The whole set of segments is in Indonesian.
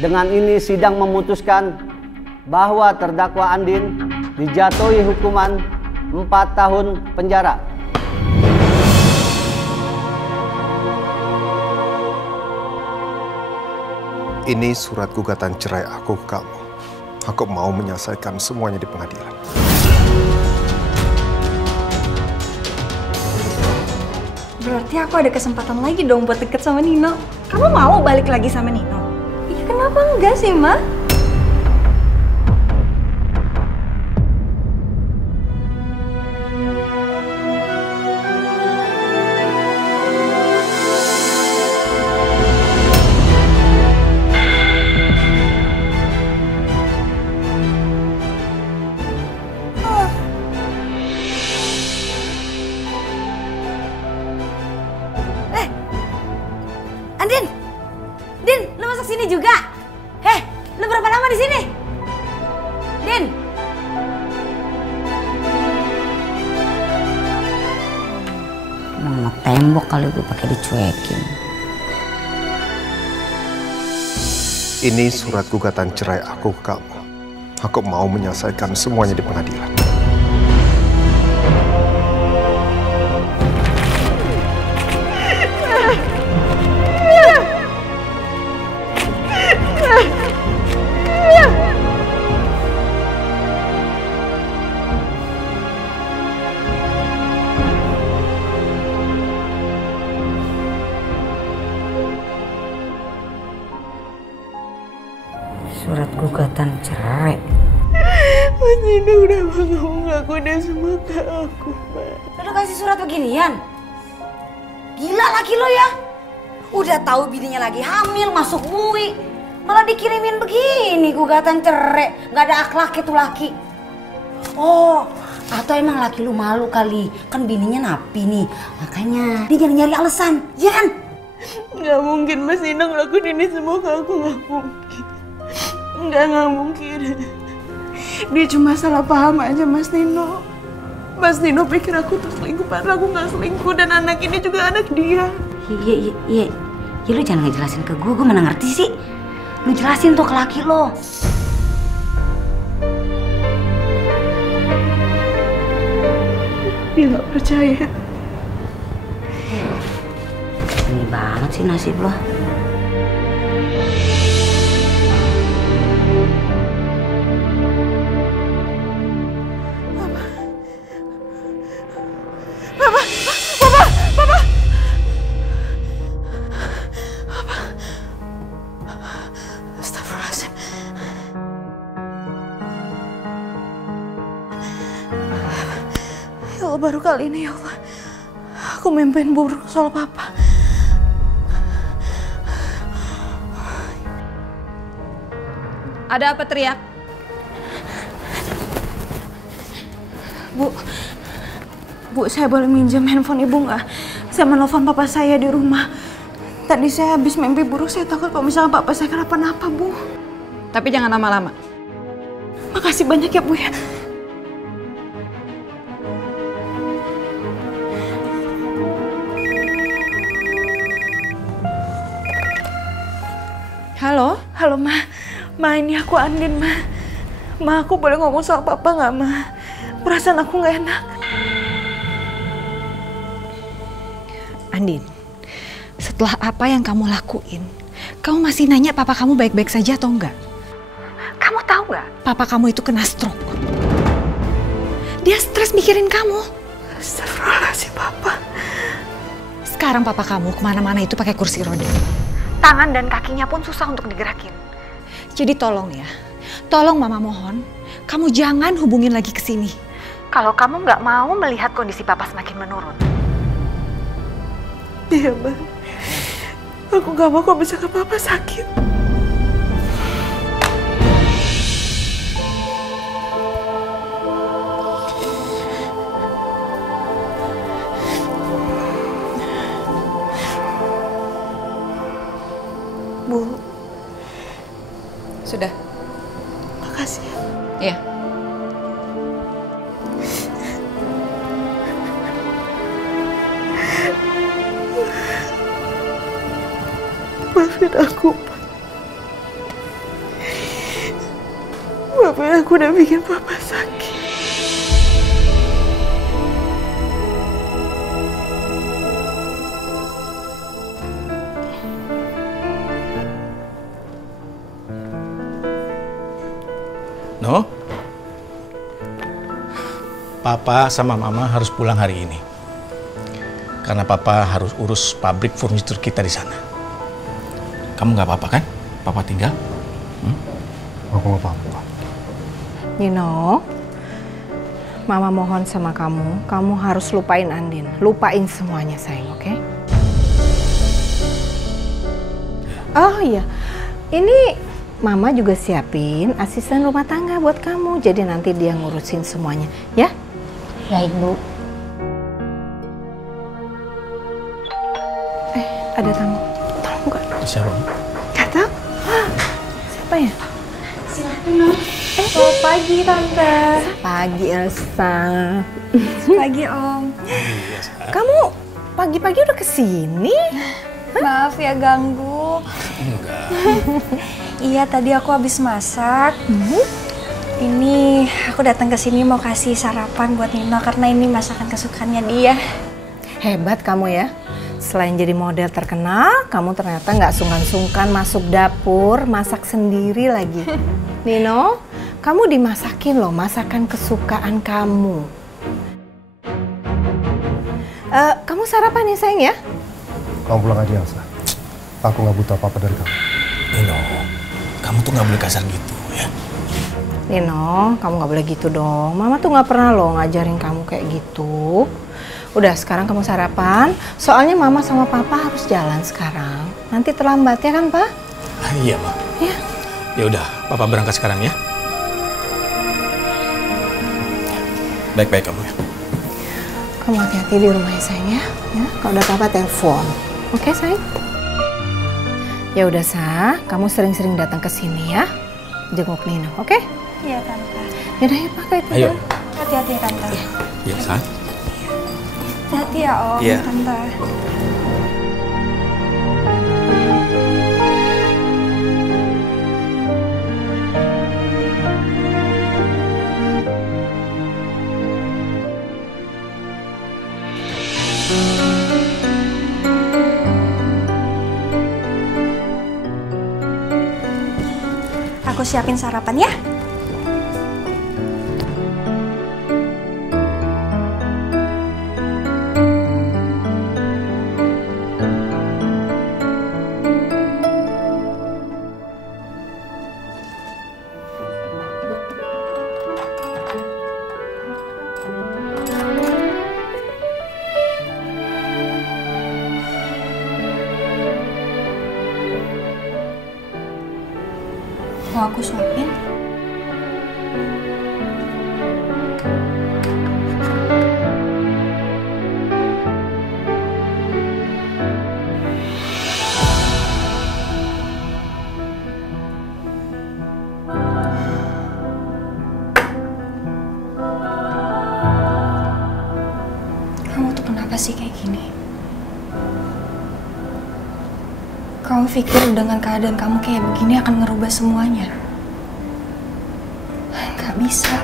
Dengan ini sidang memutuskan bahwa terdakwa Andin dijatuhi hukuman 4 tahun penjara. Ini surat gugatan cerai aku ke kamu. Aku mau menyelesaikan semuanya di pengadilan. Berarti aku ada kesempatan lagi dong buat deket sama Nino. Kamu mau balik lagi sama Nino? Iya, kenapa enggak sih, Ma? Andin! Din, lu masuk sini juga? Lu berapa lama di sini? Din! Nama tembok kali gue pakai dicuekin. Ini surat gugatan cerai aku ke kamu. Aku mau menyelesaikan semuanya di pengadilan. Surat gugatan cerai. Mas Nino udah mau ngelakuin semua ke aku, Mbak. Lu kasih surat beginian? Gila laki lo ya. Udah tahu bininya lagi hamil, masuk bui. Malah dikirimin begini gugatan cerai. Gak ada akhlak itu laki. Oh, atau emang laki lu malu kali. Kan bininya napi nih. Makanya dia nyari alasan, ya kan? Nggak mungkin Mas Nino ngelakuin ini semua ke aku, nggak mungkin. Nggak mungkin. Dia cuma salah paham aja, Mas Nino. Mas Nino pikir aku tuh selingkuh, padahal aku nggak selingkuh dan anak ini juga anak dia. Iya. Ya lu jangan ngejelasin ke gue mana ngerti sih. Lu jelasin tuh ke laki lo. Dia nggak percaya. Ini banget sih nasib lo. Astagfirullahaladzim. Ya Allah, baru kali ini ya Allah. Aku mimpiin buruk soal Papa. Ada apa teriak? Bu, saya boleh minjem handphone Ibu nggak? Saya menelpon Papa saya di rumah. Tadi saya habis mimpi buruk, saya takut kalau misalnya Papa saya kenapa-napa, Bu. Tapi jangan lama-lama. Makasih banyak ya, Bu ya. Halo? Halo, Ma. Ma, ini aku Andin, Ma. Ma, aku boleh ngomong sama Papa nggak, Ma? Perasaan aku nggak enak. Andin, setelah apa yang kamu lakuin, kamu masih nanya papa kamu baik-baik saja atau enggak? Kamu tahu nggak? Papa kamu itu kena stroke. Dia stres mikirin kamu. Astagfirullahaladzim, Papa. Sekarang papa kamu kemana-mana itu pakai kursi roda. Tangan dan kakinya pun susah untuk digerakin. Jadi tolong ya, tolong mama mohon, kamu jangan hubungin lagi ke sini. Kalau kamu nggak mau melihat kondisi papa semakin menurun. Iya, Ma. Aku nggak mau kok bisa ke Papa sakit. Bu. Sudah. Makasih ya. Iya. Maafin aku, Pak. Maafin aku udah bikin papa sakit. No, Papa sama Mama harus pulang hari ini. Karena Papa harus urus pabrik furnitur kita di sana. Kamu nggak apa-apa kan? Papa tinggal? Aku nggak apa-apa. Nino, Mama mohon sama kamu harus lupain Andin. Lupain semuanya sayang, oke? Oh iya, ini Mama juga siapin asisten rumah tangga buat kamu. Jadi nanti dia ngurusin semuanya, ya? Baik, Bu. Ada tamu. Tamu bukan? Siapa? Gak tahu. Siapa ya? Silahkan, Nom. Selamat pagi, Tante. Pagi, Elsa. Pagi, Om. Kamu pagi-pagi udah kesini? Maaf ya ganggu. Enggak. Iya, tadi aku habis masak. Ini aku datang ke sini mau kasih sarapan buat Nino karena ini masakan kesukaannya dia. Hebat kamu ya. Selain jadi model terkenal, kamu ternyata nggak sungkan-sungkan masuk dapur, masak sendiri lagi. Nino, kamu dimasakin loh masakan kesukaan kamu. Kamu sarapan ya sayang ya? Kamu pulang aja, Elsa. Aku nggak butuh apa-apa dari kamu. Nino, kamu tuh nggak boleh kasar gitu ya. Nino, kamu nggak boleh gitu dong. Mama tuh nggak pernah loh ngajarin kamu kayak gitu. Udah, sekarang kamu sarapan. Soalnya Mama sama Papa harus jalan sekarang. Nanti terlambat ya kan, Pak? Iya, Ma. Ya. Ya udah, Papa berangkat sekarang ya. Baik-baik kamu ya. Kamu hati-hati di rumah ya sayang ya. Kalau udah Papa telepon. Oke, sayang? Ya udah, Sa. Kamu sering-sering datang ke sini ya. Jenguk Nino, oke? Iya, Tante. Yaudah ya, pakai itu. Ayo. Hati-hati ya, Tante. Iya, Sa. Hati-hati ya, Om. Iya. Tante. Aku siapin sarapan ya. Mau aku suapin? Kamu tuh kenapa sih kayak gini? Kamu pikir dengan keadaan kamu kayak begini akan ngerubah semuanya? Gak bisa.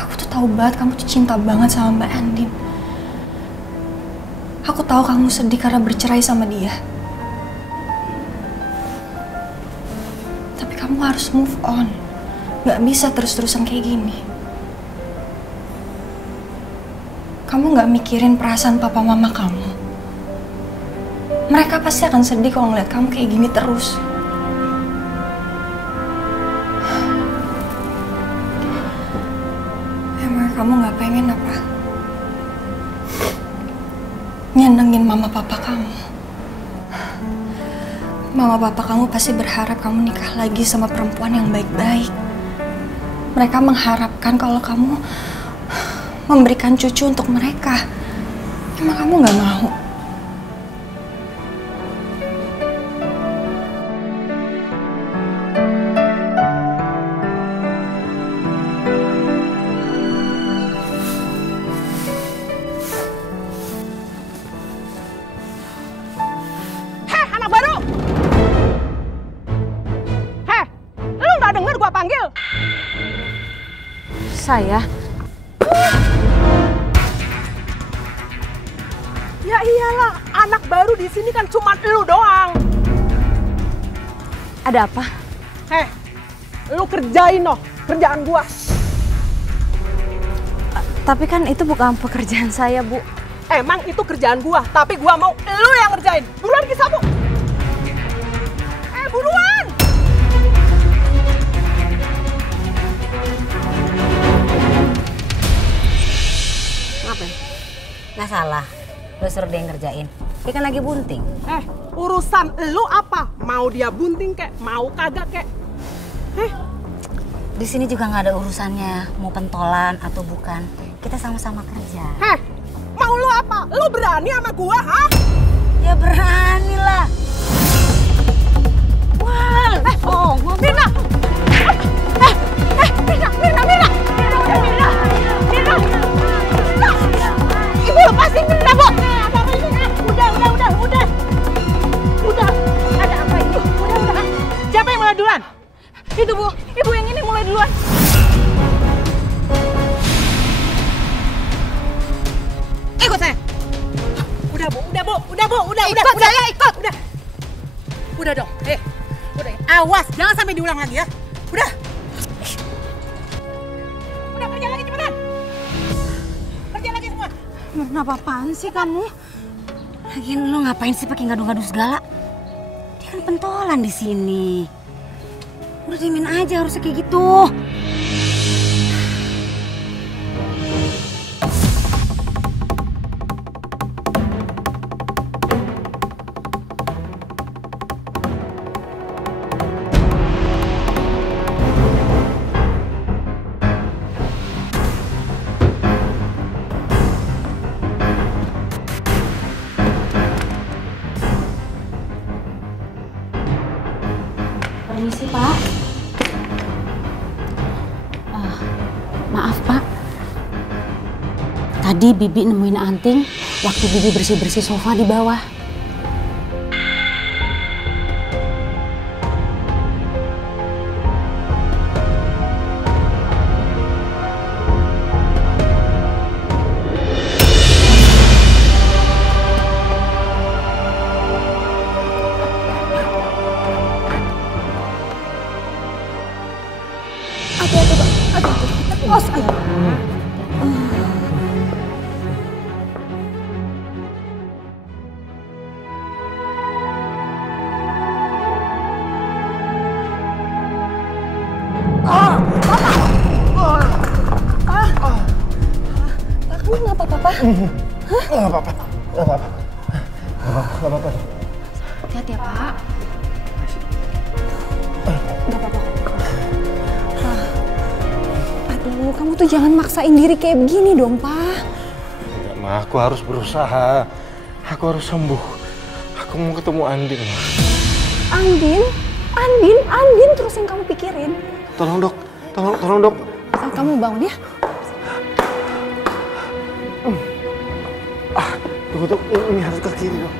Aku tuh tahu banget kamu tuh cinta banget sama Mbak Andin. Aku tahu kamu sedih karena bercerai sama dia. Tapi kamu harus move on. Gak bisa terus-terusan kayak gini. Kamu gak mikirin perasaan papa mama kamu. Mereka pasti akan sedih kalau ngeliat kamu kayak gini terus. Emang kamu gak pengen apa? Nyenengin mama papa kamu. Mama papa kamu pasti berharap kamu nikah lagi sama perempuan yang baik-baik. Mereka mengharapkan kalau kamu memberikan cucu untuk mereka. Emang kamu gak mau? saya. Ya iyalah, anak baru di sini kan cuma lu doang. Ada apa? Lu kerjain kerjaan gua. Tapi kan itu bukan pekerjaan saya, Bu. Emang itu kerjaan gua, tapi gua mau lu yang ngerjain. Buruan ke sapu. Buruan! Ngapain? Nggak salah. Lo suruh dia yang ngerjain. Dia kan lagi bunting. Urusan lu apa? Mau dia bunting kek, mau kagak kek? Di sini juga nggak ada urusannya mau pentolan atau bukan. Kita sama-sama kerja. Mau lu apa? Lu berani sama gua, ha? Ya berani lah. Wah, Mirna! Mirna! Ibu lepasin Mirna, Bu! Udah. Ada apa ini? Udah. Siapa yang mulai duluan? Itu, Bu. Ibu yang ini mulai duluan. Ikut saya. Udah, Bu. Ikut saya, ikut. Udah dong. Udah. Awas, jangan sampai diulang lagi ya. Udah kerja lagi cepetan. Kerja lagi semua. kenapa apaan sih kamu? Lagian lo ngapain sih pakai ngadu-ngadu segala? Dia kan pentolan di sini. Udah diemin aja harusnya kayak gitu. Permisi, Pak. Maaf, Pak. Tadi Bibi nemuin anting waktu Bibi bersih-bersih sofa di bawah. Nggak apa-apa. Hati-hati ya, Pak. Aduh, kamu tuh jangan maksain diri kayak begini dong, Pak. Tidak, Ma. Aku harus berusaha. Aku harus sembuh. Aku mau ketemu Andin, Ma. Andin terus yang kamu pikirin. Tolong, Dok. Tolong, Dok. Kamu bangun ya. Tunggu, Dok. Ini harus ke kiri, Dok.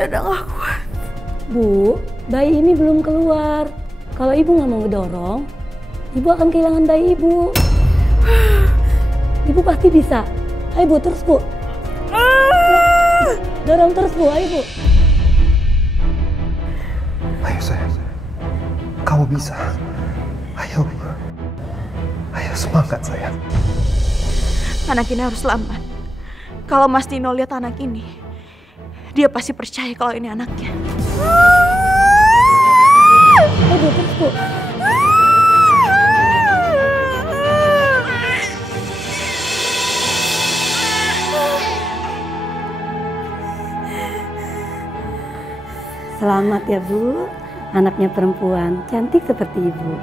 Saya udah gak kuat. Bu, bayi ini belum keluar. Kalau ibu nggak mau ngedorong, ibu akan kehilangan bayi ibu. Ibu pasti bisa. Ayo Bu, terus Bu. Dorong terus Bu, ayo Bu. Ayo sayang, kamu bisa. Ayo, ayo semangat sayang. Anak ini harus selamat. Kalau Mas Nino lihat anak ini, dia pasti percaya kalau ini anaknya. Ayo Bu, terus Bu. Selamat ya Bu, anaknya perempuan, cantik seperti ibu.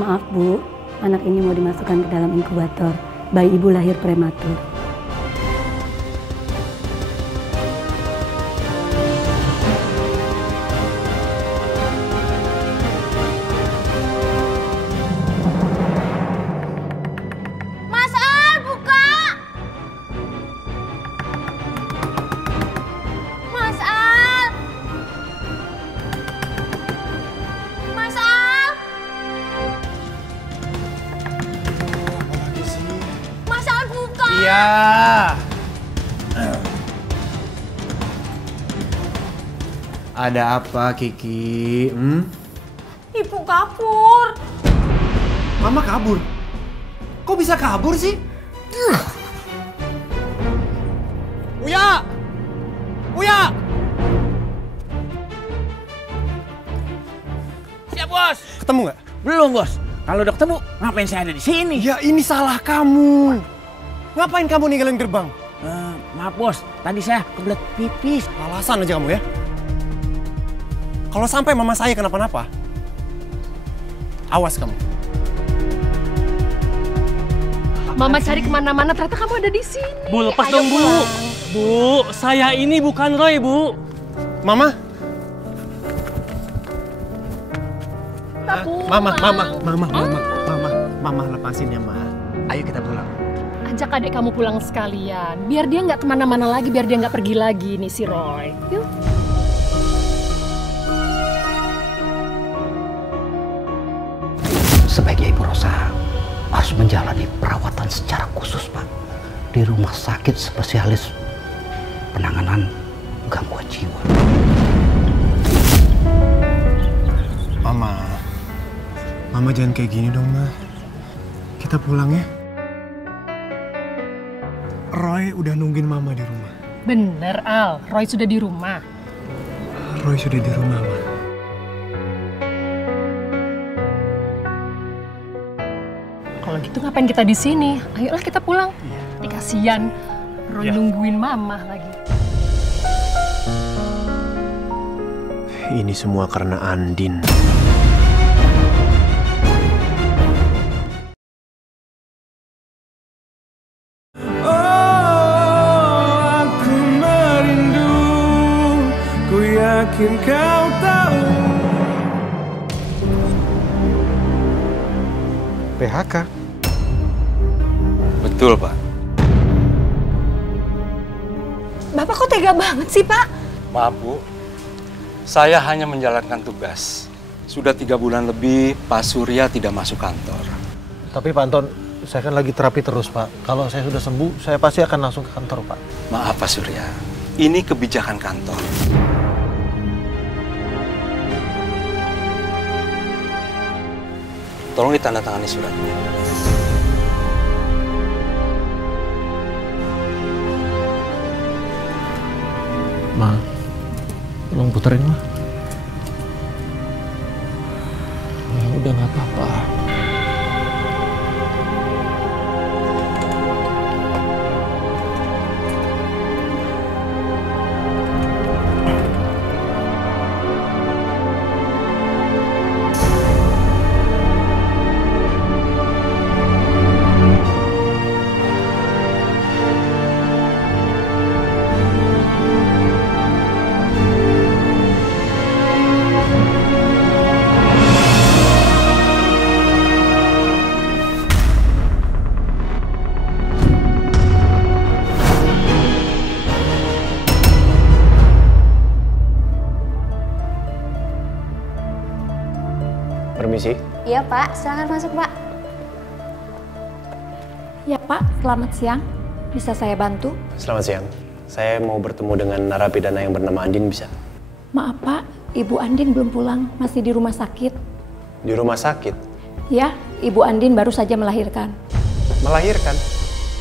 Maaf Bu, anak ini mau dimasukkan ke dalam inkubator. Bayi ibu lahir prematur. Mas Al, buka! Mas Al! Mas Al! Mas Al, buka! Iya. Ada apa, Kiki? Ibu kabur. Mama kabur. Kok bisa kabur sih? Uya! Uya! Siap, Bos. Ketemu nggak? Belum, Bos. Kalau udah ketemu, ngapain saya ada di sini? Ya ini salah kamu. Ngapain kamu ninggalin gerbang? Maaf, Bos. Tadi saya kebelet pipis. Alasan aja kamu ya. Kalau sampai mama saya kenapa-napa, awas kamu. Mama cari kemana-mana, ternyata kamu ada di sini. Bu, lepas dong, Bu. Bu, saya ini bukan Roy, Bu. Mama? Mama lepasin ya, Ma. Ayo kita pulang. Ajak adik kamu pulang sekalian. Biar dia nggak kemana-mana lagi, biar dia nggak pergi lagi nih si Roy. Yuk. Sebaiknya Ibu Rosa harus menjalani perawatan secara khusus, Pak, di rumah sakit spesialis penanganan gangguan jiwa. Mama jangan kayak gini dong, Ma. Kita pulang ya. Roy udah nungguin Mama di rumah. Bener, Al. Roy sudah di rumah. Roy sudah di rumah, Ma. Kalau gitu ngapain kita di sini? Ayolah kita pulang. Kasihan Roy nungguin Mama lagi. Ini semua karena Andin. Aku merindu, ku yakin kau tahu. PHK? Betul, Pak. Bapak kok tega banget sih, Pak? Maaf, Bu. Saya hanya menjalankan tugas. Sudah 3 bulan lebih Pak Surya tidak masuk kantor. Tapi Pak Anton, saya kan lagi terapi terus, Pak. Kalau saya sudah sembuh, saya pasti akan langsung ke kantor, Pak. Maaf, Pak Surya. Ini kebijakan kantor. Tolong ditandatangani suratnya. Ma, tolong puterin, Ma. Ya udah nggak apa-apa. Iya Pak, silakan masuk Pak. Ya Pak, selamat siang. Bisa saya bantu? Selamat siang. Saya mau bertemu dengan narapidana yang bernama Andin, bisa? Maaf Pak, Ibu Andin belum pulang, masih di rumah sakit. Di rumah sakit? Ya, Ibu Andin baru saja melahirkan. Melahirkan?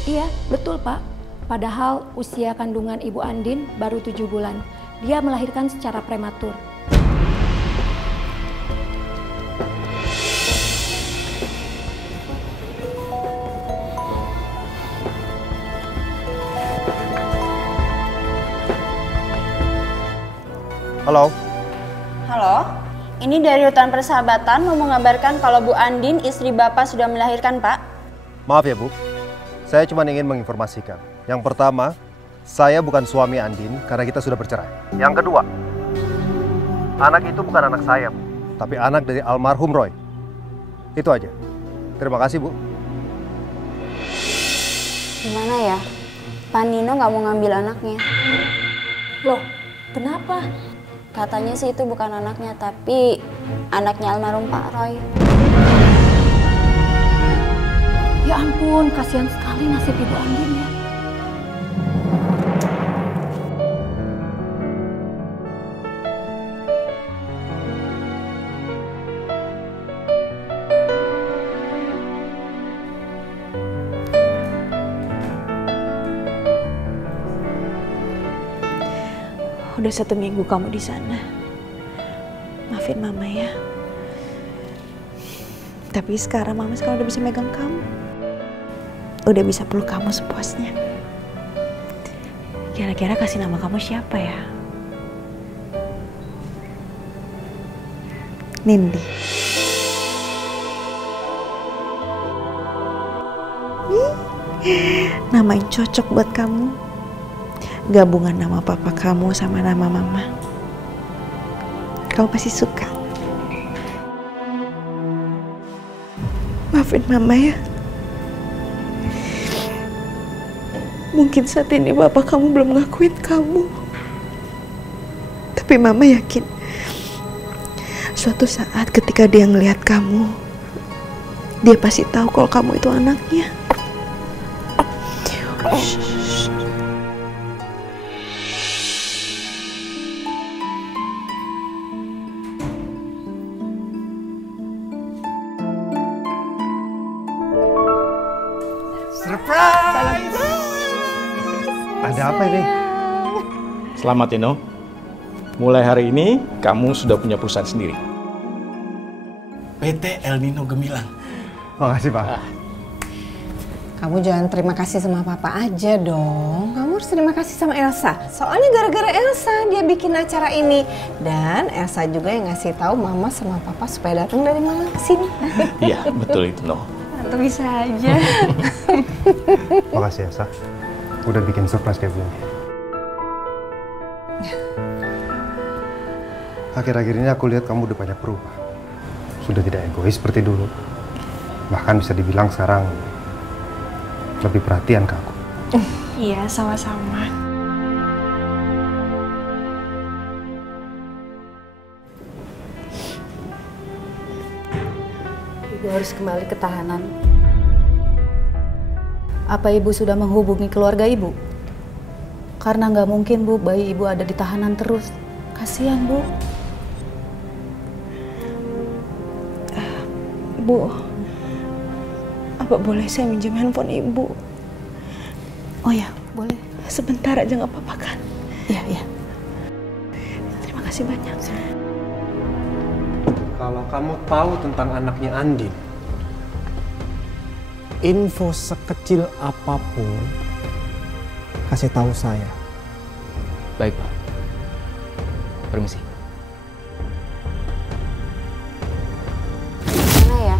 Iya, betul Pak. Padahal usia kandungan Ibu Andin baru 7 bulan. Dia melahirkan secara prematur. Halo. Halo, ini dari Hutan Persahabatan mau mengabarkan kalau Bu Andin, istri Bapak sudah melahirkan, Pak. Maaf ya Bu, saya cuma ingin menginformasikan. Yang pertama, saya bukan suami Andin karena kita sudah bercerai. Yang kedua, anak itu bukan anak saya, Bu, tapi anak dari almarhum Roy. Itu aja. Terima kasih, Bu. Gimana ya? Pak Nino nggak mau ngambil anaknya. Loh, kenapa? Katanya sih itu bukan anaknya, tapi anaknya almarhum Pak Roy. Ya ampun, kasihan sekali nasib Ibu Andin ya. Udah 1 minggu kamu di sana. Maafin Mama ya. Tapi sekarang Mama udah bisa megang kamu. Udah bisa peluk kamu sepuasnya. Kira-kira kasih nama kamu siapa ya? Nindi. Nama yang cocok buat kamu. Gabungan nama papa kamu sama nama mama. Kamu pasti suka. Maafin mama ya. Mungkin saat ini bapak kamu belum ngakuin kamu. Tapi mama yakin suatu saat ketika dia ngelihat kamu, dia pasti tahu kalau kamu itu anaknya. Surprise! Ada apa ini? Selamat Nino. Mulai hari ini kamu sudah punya perusahaan sendiri. PT El Nino Gemilang. Makasih Pak. Kamu jangan terima kasih sama Papa aja dong. Kamu harus terima kasih sama Elsa. Soalnya gara-gara Elsa dia bikin acara ini. Dan Elsa juga yang ngasih tahu Mama sama Papa supaya datang dari Malang ke sini. Iya, betul itu, No. Tante bisa aja. Makasih Elsa. Udah bikin surprise kayak begini. Akhir-akhir ini aku lihat kamu udah banyak berubah. Sudah tidak egois seperti dulu. Bahkan bisa dibilang sekarang lebih perhatian ke aku. Iya, sama-sama. Ibu harus kembali ke tahanan. Apa Ibu sudah menghubungi keluarga Ibu? Karena nggak mungkin Bu, bayi Ibu ada di tahanan terus. Kasihan Bu. Bu, apa boleh saya minjem handphone Ibu? Oh ya, boleh. Sebentar aja nggak apa-apa kan? Iya, iya. Terima kasih banyak. Kalau kamu tahu tentang anaknya Andin, info sekecil apapun, kasih tahu saya. Baik, Pak. Permisi. Gimana ya?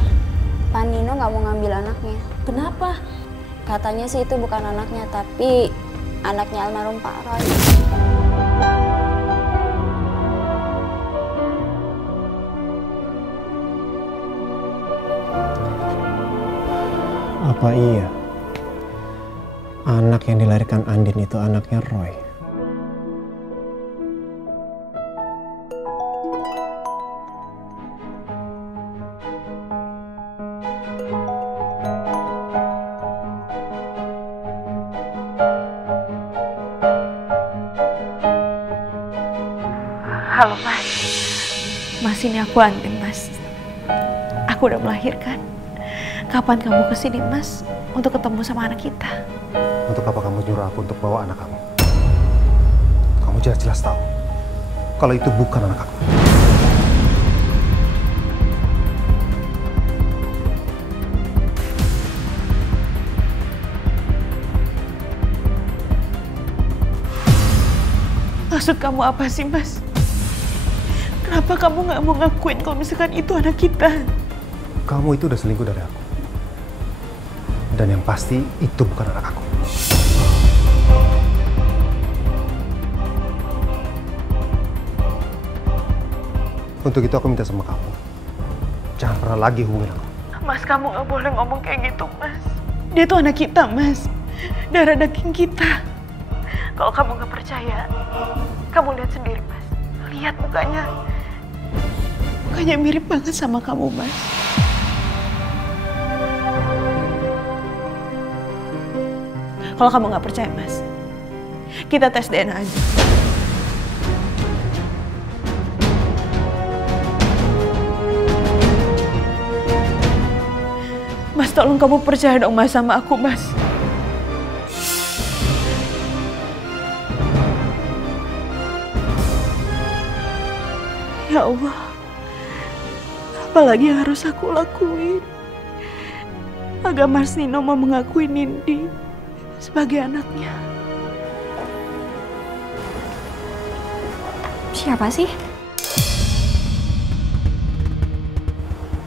Pak Nino nggak mau ngambil anaknya. Kenapa? Katanya sih itu bukan anaknya, tapi anaknya almarhum Pak Roy. Apa iya anak yang dilahirkan Andin itu anaknya Roy? Halo Mas. Mas, ini aku Andin, Mas. Aku udah melahirkan. Kapan kamu kesini, Mas? Untuk ketemu sama anak kita. Untuk apa kamu nyuruh aku untuk bawa anak kamu? Kamu jelas-jelas tahu kalau itu bukan anak aku. Maksud kamu apa sih, Mas? Kenapa kamu nggak mau ngakuin kalau misalkan itu anak kita? Kamu itu udah selingkuh dari aku. Dan yang pasti itu bukan anak aku. Untuk itu aku minta sama kamu, jangan pernah lagi hubungin aku. Mas, kamu nggak boleh ngomong kayak gitu, Mas. Dia tuh anak kita, Mas. Darah daging kita. Kalau kamu nggak percaya, kamu lihat sendiri, Mas. Lihat mukanya. Mukanya mirip banget sama kamu, Mas. Kalau kamu nggak percaya, Mas, kita tes DNA aja. Mas, tolong kamu percaya dong, Mas, sama aku, Mas. Ya Allah, apalagi yang harus aku lakuin agar Mas Nino mau mengakui Nindi sebagai anaknya? Siapa sih?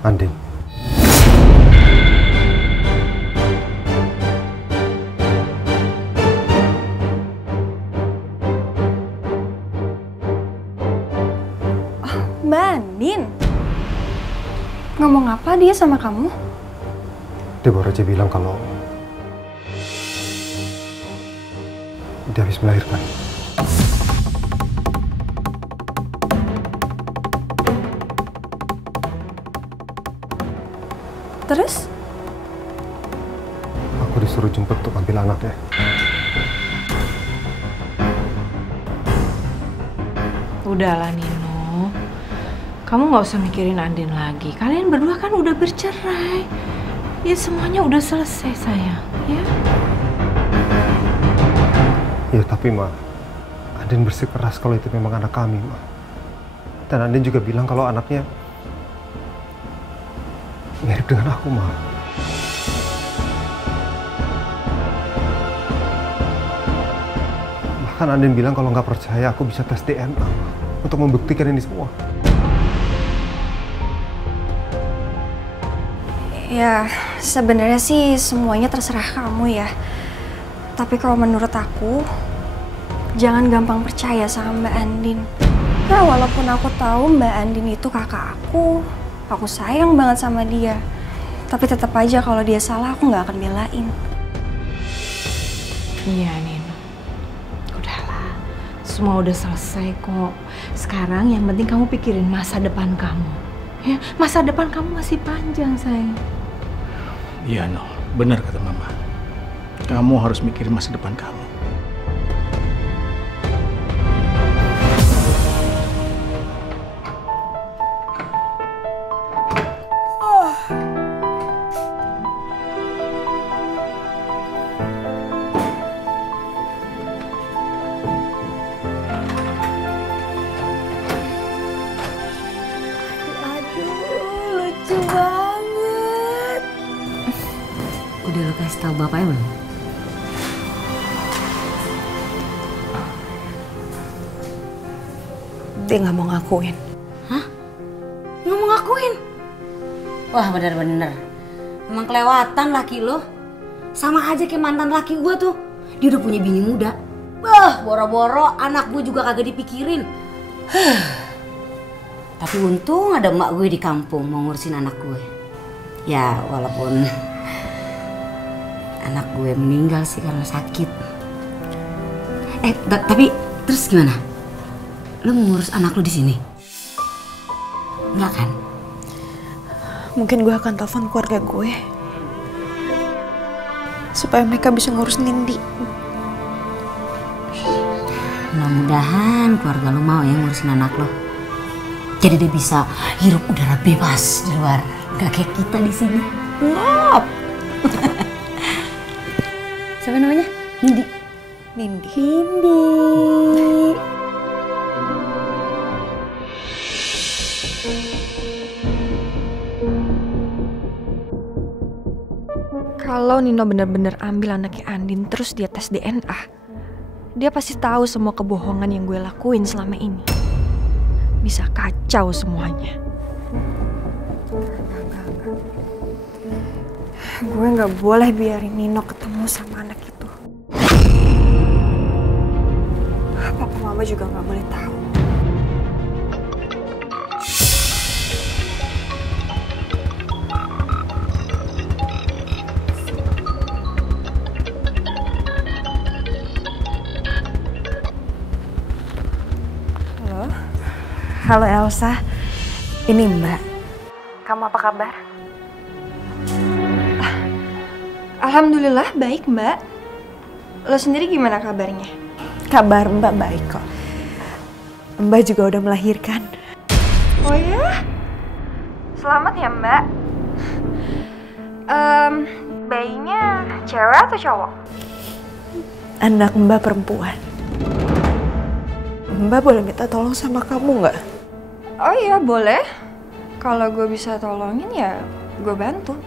Andin. Mbak Andin. Ngomong apa dia sama kamu? Dia baru aja bilang kalau dia habis melahirkan. Terus? Aku disuruh jemput untuk ambil anaknya. Udahlah Nino, kamu nggak usah mikirin Andin lagi. Kalian berdua kan udah bercerai. Ya semuanya udah selesai sayang, ya. Ya tapi Ma, Andin bersikeras kalau itu memang anak kami, Ma. Dan Andin juga bilang kalau anaknya mirip dengan aku, Ma. Bahkan Andin bilang kalau nggak percaya aku bisa tes DNA, Ma, untuk membuktikan ini semua. Ya, sebenarnya sih semuanya terserah kamu ya. Tapi kalau menurut aku, jangan gampang percaya sama Mbak Andin. Nah, walaupun aku tahu Mbak Andin itu kakak aku sayang banget sama dia. Tapi tetap aja kalau dia salah, aku nggak akan belain. Iya Nino, udahlah. Semua udah selesai kok. Sekarang yang penting kamu pikirin masa depan kamu. Ya, masa depan kamu masih panjang sayang. Iya No, benar kata Mama. Kamu harus mikirin masa depan kamu. Lucu banget. Udah lo kasih tahu bapaknya belum? Dia nggak mau ngakuin. Hah? Nggak mau ngakuin? Wah bener-bener. Emang kelewatan laki lo. Sama aja kayak mantan laki gue tuh. Dia udah punya bini muda. Wah, boro-boro anak gue juga kagak dipikirin. Tapi untung ada emak gue di kampung mau ngurusin anak gue. Ya walaupun anak gue meninggal sih karena sakit. Tapi terus gimana? Lo mau ngurus anak lo di sini? Enggak kan? Mungkin gue akan telepon keluarga gue supaya mereka bisa ngurus Nindi. Mudah-mudahan keluarga lo mau ya ngurusin anak lo. Jadi dia bisa hirup udara bebas di luar. Gak kayak kita di sini. Ngap. Siapa namanya? Nindi. Nindi. Nindi. Kalau Nino benar-benar ambil anaknya Andin terus dia tes DNA, dia pasti tahu semua kebohongan yang gue lakuin selama ini. Bisa kacau semuanya. Gue nggak boleh biarin Nino ketemu sama anak itu. Papa Mama juga nggak boleh tahu. Halo Elsa, ini Mbak. Kamu apa kabar? Alhamdulillah baik Mbak. Lo sendiri gimana kabarnya? Kabar Mbak baik kok. Mbak juga udah melahirkan. Oh ya? Selamat ya Mbak. Bayinya cewek atau cowok? Anak Mbak perempuan. Mbak boleh minta tolong sama kamu nggak? Oh iya boleh. Kalau gue bisa tolongin ya gue bantu.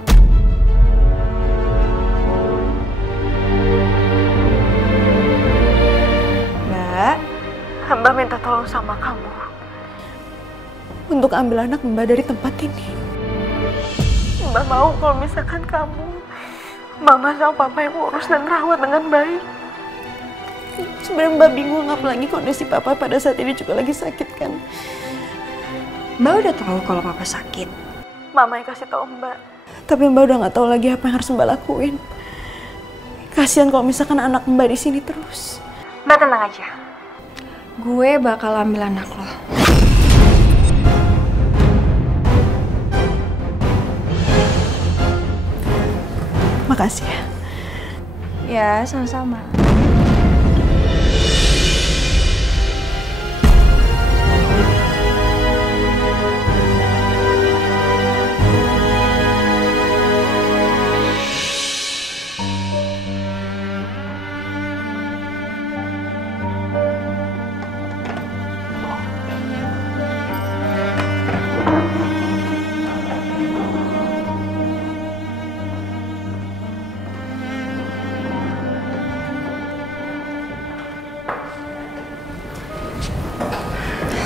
Mbak minta tolong sama kamu Untuk ambil anak Mbak dari tempat ini. Mbak mau kalau misalkan kamu, Mama sama Papa yang urus dan rawat dengan baik. Sebenarnya Mbak bingung, apalagi kondisi Papa pada saat ini juga lagi sakit kan. Mbak udah tahu kalau Papa sakit. Mama yang kasih tahu Mbak. Tapi Mbak udah nggak tahu lagi apa yang harus Mbak lakuin. Kasihan kalau misalkan anak Mbak di sini terus. Mbak tenang aja. Gue bakal ambil anak lo. Makasih ya. Ya, sama-sama.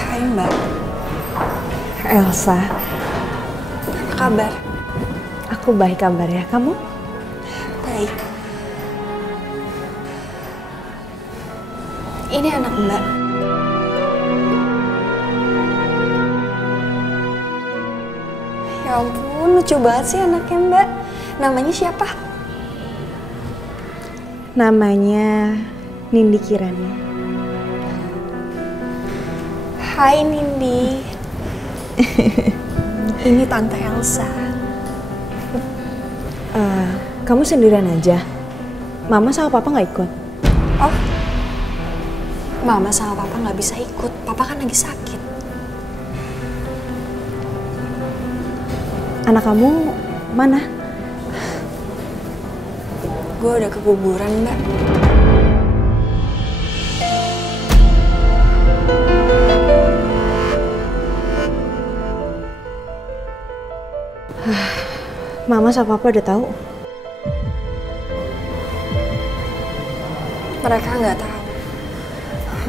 Hai Mbak. Elsa. Apa kabar? Aku baik kabar ya, kamu? Baik. Ini anak Mbak. Ya ampun, lucu banget sih anaknya Mbak. Namanya siapa? Namanya Nindi Kirani. Hai Nindi. Ini Tante Elsa. Kamu sendirian aja? Mama sama Papa nggak ikut? Oh, Mama sama Papa nggak bisa ikut. Papa kan lagi sakit. Anak kamu mana? Gue udah ke kuburan, Mbak. Mama sama Papa udah tahu? Mereka nggak tahu.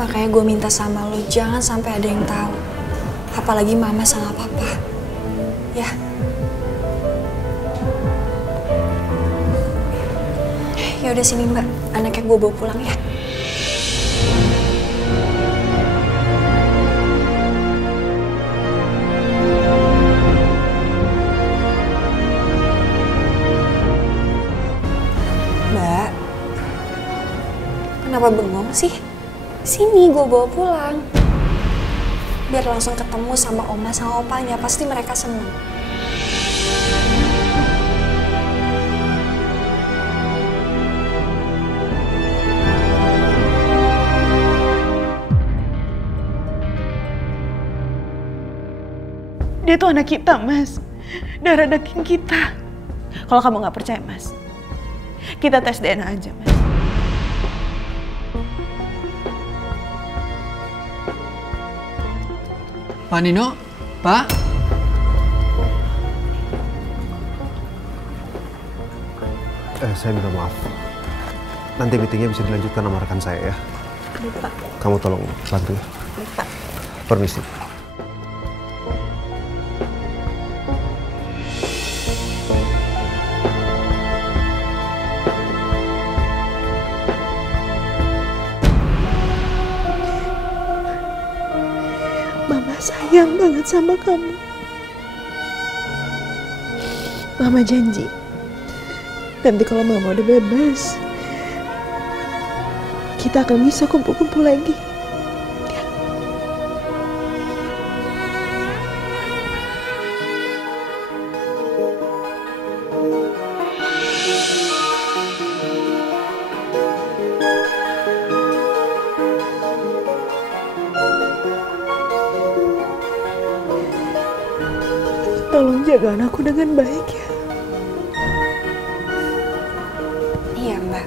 Makanya gue minta sama lo jangan sampai ada yang tahu. Apalagi Mama sama Papa. Ya. Ya udah sini Mbak, anaknya gue bawa pulang ya. Mbak, kenapa bengong sih? Sini gue bawa pulang. Biar langsung ketemu sama Oma sama Opanya, pasti mereka seneng. Dia tuh anak kita, Mas. Darah daging kita. Kalau kamu nggak percaya, Mas, kita tes DNA aja, Mas. Pak Nino, Pak. Saya minta maaf. Nanti meetingnya bisa dilanjutkan sama rekan saya ya. Lupa. Kamu tolong bantu ya. Lupa. Permisi. Mama sayang banget sama kamu. Mama janji, nanti kalau Mama udah bebas, kita akan bisa kumpul-kumpul lagi. Ya. Tolong jaga anakku dengan baik ya. Iya, Mbak.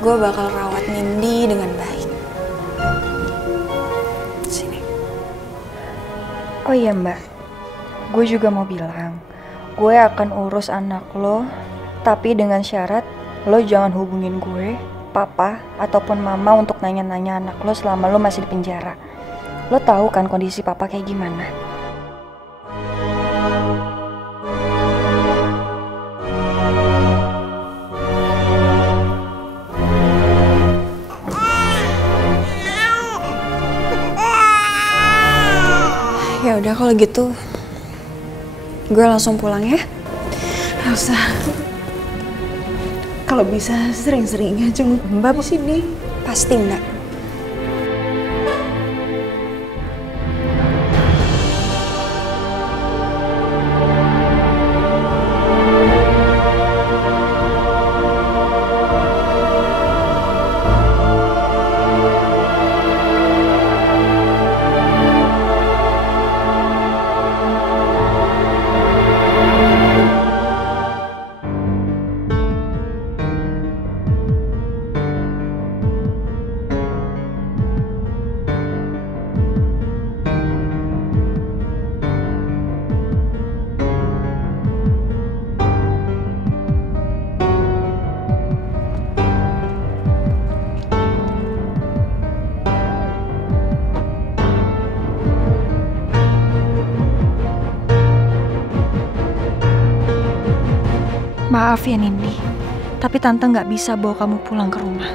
Gue bakal rawat Nindi dengan baik. Sini. Oh iya, Mbak. Gue juga mau bilang, gue akan urus anak lo, tapi dengan syarat lo jangan hubungin gue, papa, ataupun mama untuk nanya-nanya anak lo selama lo masih di penjara. Lo tahu kan kondisi papa kayak gimana? Ya udah kalau gitu, gue langsung pulang ya. Elsa, kalau bisa sering-sering aja jenguk Mbak di sini. Pasti, Mbak. Maaf ya Nindi, tapi Tante nggak bisa bawa kamu pulang ke rumah.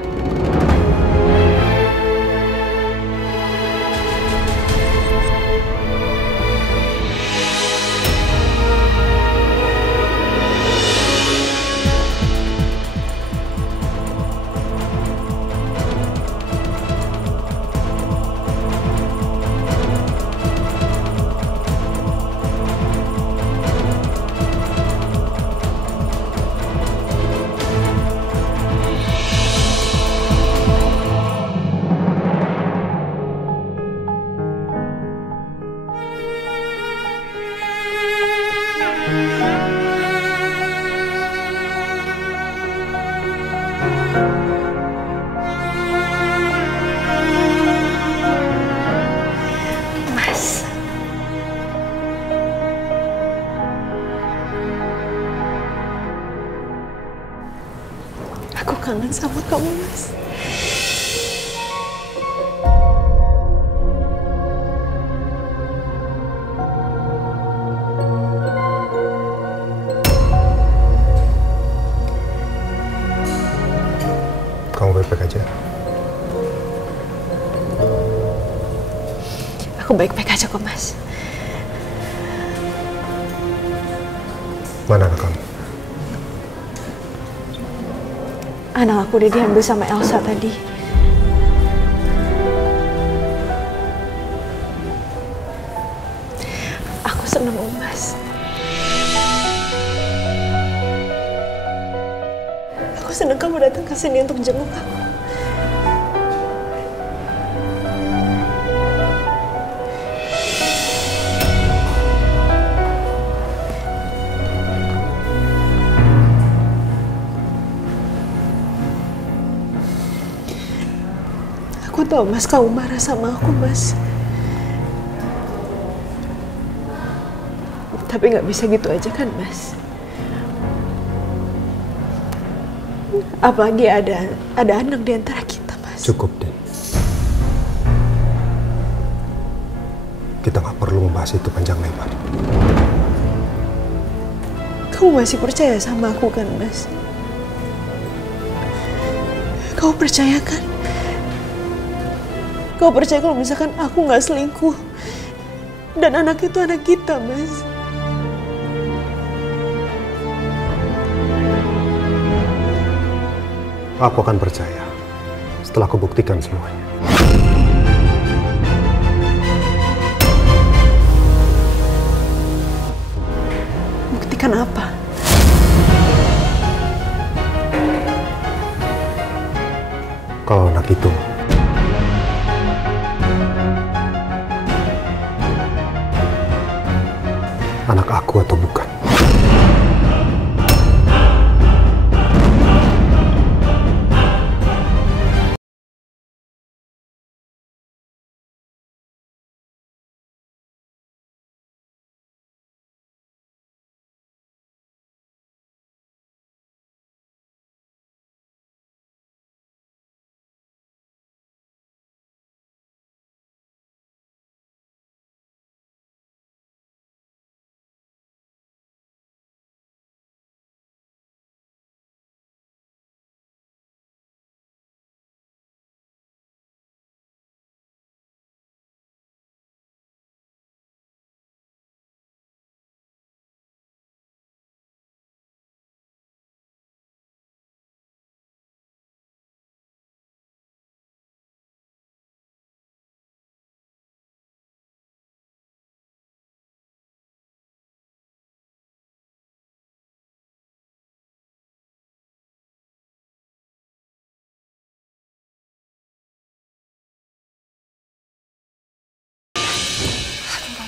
Aku kangen sama kamu, Mas. Kamu baik-baik aja? Aku baik-baik aja kok, Mas. Mana anak kamu? Anak aku udah diambil sama Elsa tadi. Aku seneng, Mas. Aku seneng kamu datang ke sini untuk jenguk aku. Aku tahu Mas, kamu marah sama aku, Mas. Tapi nggak bisa gitu aja kan, Mas? Apalagi ada anak di antara kita, Mas. Cukup, Den. Kita nggak perlu membahas itu panjang lebar. Kamu masih percaya sama aku kan, Mas? Kau percaya kan? Kau percaya kalau misalkan aku nggak selingkuh dan anak itu anak kita, Mas? Aku akan percaya setelah aku buktikan semuanya. Buktikan apa? Kalau anak itu anak aku atau bukan.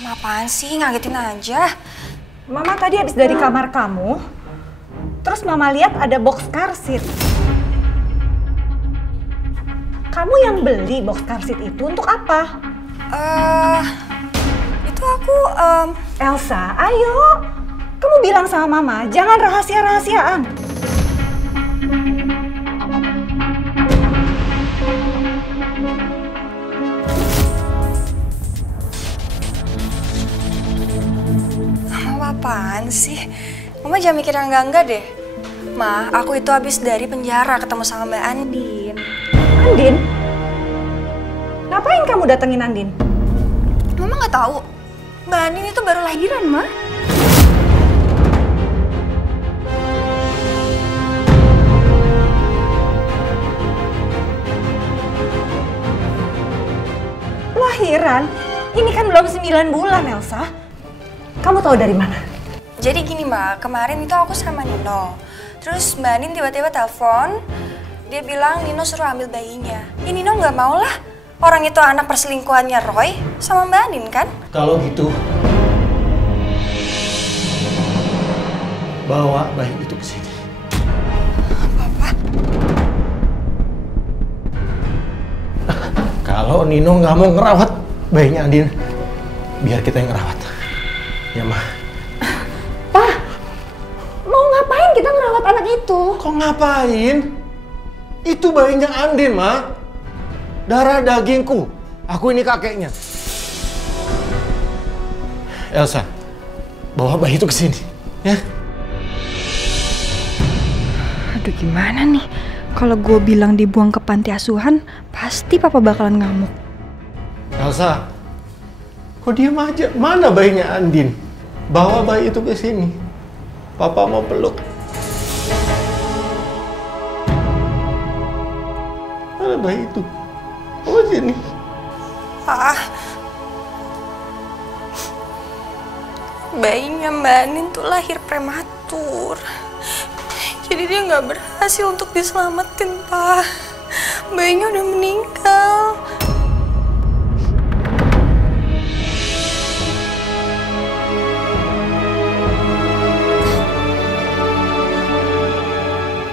Mama apaan sih? Ngagetin aja. Mama tadi habis dari kamar kamu, terus Mama lihat ada box car seat. Kamu yang beli box car seat itu untuk apa? Itu aku, Elsa, ayo. Kamu bilang sama Mama, jangan rahasia-rahasiaan. Apaan sih? Mama jangan mikir yang enggak-enggak deh. Ma, aku itu habis dari penjara ketemu sama Mbak Andin. Andin? Ngapain kamu datengin Andin? Mama nggak tahu. Mbak Andin itu baru lahiran, Ma. Lahiran? Ini kan belum 9 bulan, Elsa. Kamu tahu dari mana? Jadi gini, Mbak, kemarin itu aku sama Nino. Terus Mbak Andin tiba-tiba telepon, dia bilang Nino suruh ambil bayinya. Ya Nino nggak mau lah, orang itu anak perselingkuhannya Roy sama Mbak Andin kan? Kalau gitu, bawa bayi itu ke sini. Papa? Kalau Nino nggak mau ngerawat bayinya Andin, biar kita yang ngerawat. Ya, Ma. Pak, mau ngapain kita ngerawat anak itu? Kok ngapain? Itu bayinya Andin, Ma. Darah dagingku. Aku ini kakeknya. Elsa, bawa bayi itu ke sini, ya. Aduh, gimana nih? Kalau gue bilang dibuang ke panti asuhan, pasti Papa bakalan ngamuk. Elsa, kok diam aja? Mana bayinya Andin? Bawa bayi itu ke sini. Papa mau peluk. Mana bayi itu? Bawa sini. Pak, bayinya Mbak Andin tuh lahir prematur. Jadi dia nggak berhasil untuk diselamatin, Pak. Bayinya udah meninggal.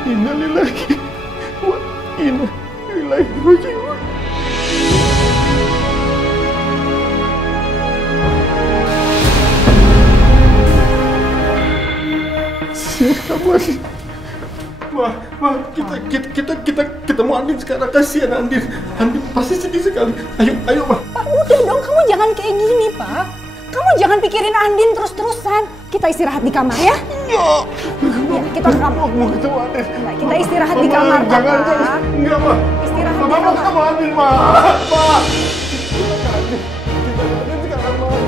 Innalillahi wa inna ilaihi raji'un. ketemu Andin sekarang, kasihan Andin. Andin pasti sedih sekali. Ayo Pak. Pak, udah dong, kamu jangan kayak gini, Pak. Kamu jangan pikirin Andin terus-terusan. Kita istirahat di kamar ya. Enggak. Ya, kita ke kamar. Mau ketemu Andin. Enggak, kita istirahat di kamar, Pak. Jangan. Enggak, Pak. Istirahat Mama di mau kamar. ketemu Andin, Pak. Pak. Andin sekarang, Pak.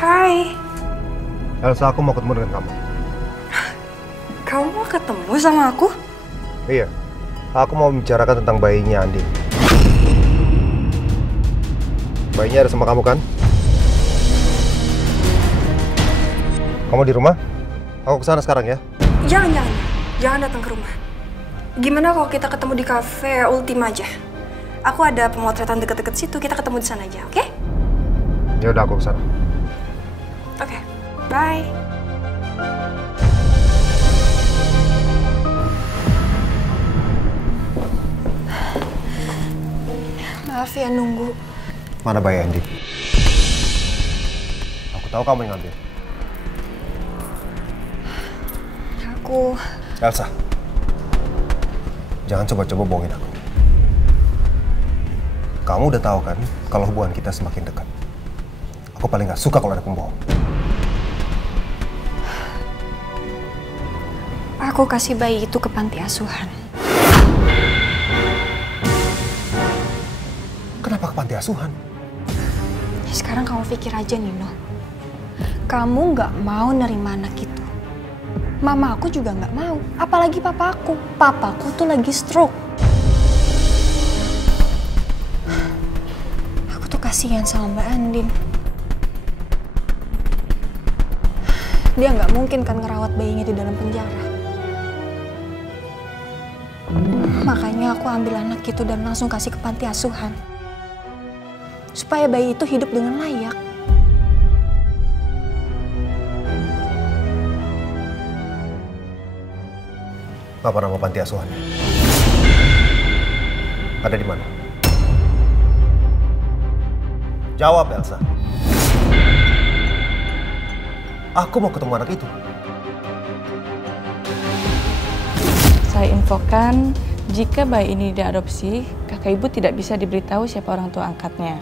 Hai. Elsa, aku mau ketemu dengan kamu. Kamu mau ketemu sama aku? Iya. Aku mau membicarakan tentang bayinya Andin. Bayinya ada sama kamu kan? Kamu di rumah? Aku kesana sekarang ya. Jangan datang ke rumah. Gimana kalau kita ketemu di cafe Ultima aja? Aku ada pemotretan deket-deket situ, kita ketemu di sana aja, oke? Ya udah, aku kesana. Oke, bye. Maaf ya nunggu. Mana bayi Andin? Aku tahu kamu yang ngambil. Aku... Elsa, jangan coba-coba bohongin aku. Kamu udah tahu kan kalau hubungan kita semakin dekat. Aku paling gak suka kalau ada pembohong. Aku kasih bayi itu ke panti asuhan. Kenapa ke panti asuhan? Sekarang kamu pikir aja, Nino. Kamu nggak mau nerima anak itu. Mama aku juga nggak mau. Apalagi papaku. Papaku tuh lagi stroke. Aku tuh kasihan sama Mbak Andin. Dia nggak mungkin kan ngerawat bayinya di dalam penjara. Makanya aku ambil anak itu dan langsung kasih ke panti asuhan. Supaya bayi itu hidup dengan layak. Apa nama panti asuhannya? Ada di mana? Jawab, Elsa. Aku mau ketemu anak itu. Saya infokan, jika bayi ini diadopsi, kakak ibu tidak bisa diberitahu siapa orang tua angkatnya.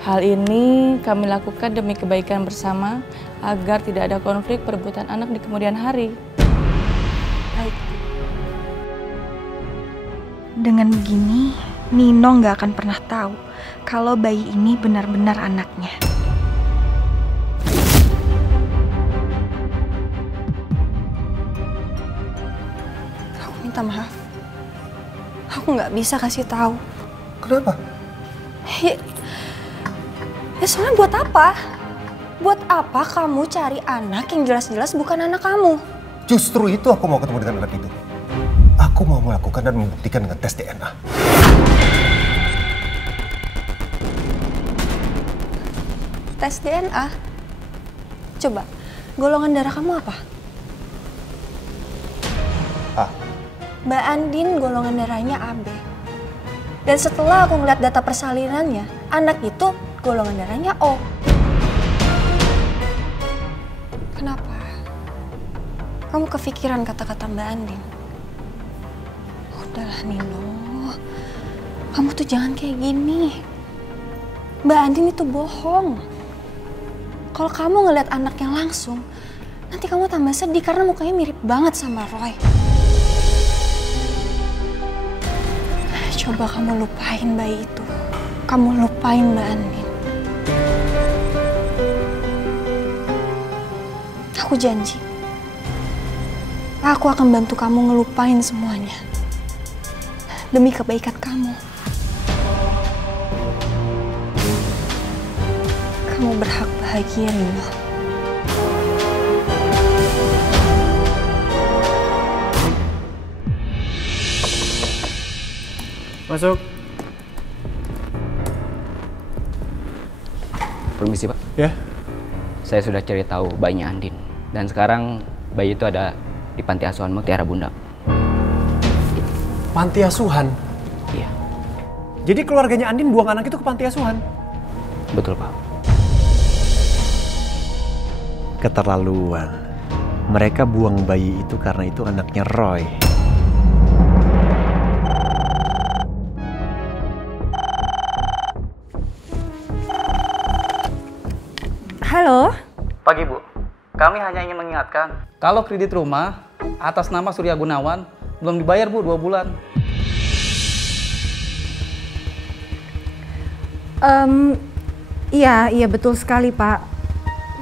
Hal ini kami lakukan demi kebaikan bersama agar tidak ada konflik perebutan anak di kemudian hari. Baik. Dengan begini, Nino nggak akan pernah tahu kalau bayi ini benar-benar anaknya. Aku minta maaf. Aku nggak bisa kasih tahu. Kenapa? Ya soalnya buat apa? Buat apa kamu cari anak yang jelas-jelas bukan anak kamu? Justru itu aku mau ketemu dengan anak itu. Aku mau melakukan dan membuktikan dengan tes DNA. Tes DNA? Coba, golongan darah kamu apa? A. Mbak Andin golongan darahnya AB. Dan setelah aku ngeliat data persalinannya, anak itu golongan darahnya O. Kenapa? Kamu kepikiran kata-kata Mbak Andin? Udahlah Nino, kamu tuh jangan kayak gini. Mbak Andin itu bohong. Kalau kamu ngeliat anaknya langsung, nanti kamu tambah sedih karena mukanya mirip banget sama Roy. Coba kamu lupain bayi itu. Kamu lupain Mbak Andin. Aku janji, aku akan bantu kamu ngelupain semuanya. Demi kebaikan kamu. Kamu berhak bahagia, Nino. Masuk. Permisi, Pak. Ya. Saya sudah cari tahu bayinya Andin. Dan sekarang bayi itu ada di Panti Asuhan Mutiara Bunda. Panti asuhan? Iya. Jadi keluarganya Andin buang anak itu ke panti asuhan? Betul, Pak. Keterlaluan. Mereka buang bayi itu karena itu anaknya Roy. Halo? Pagi, Bu. Kami hanya ingin mengingatkan, kalau kredit rumah atas nama Surya Gunawan belum dibayar, Bu, 2 bulan. Iya betul sekali, Pak.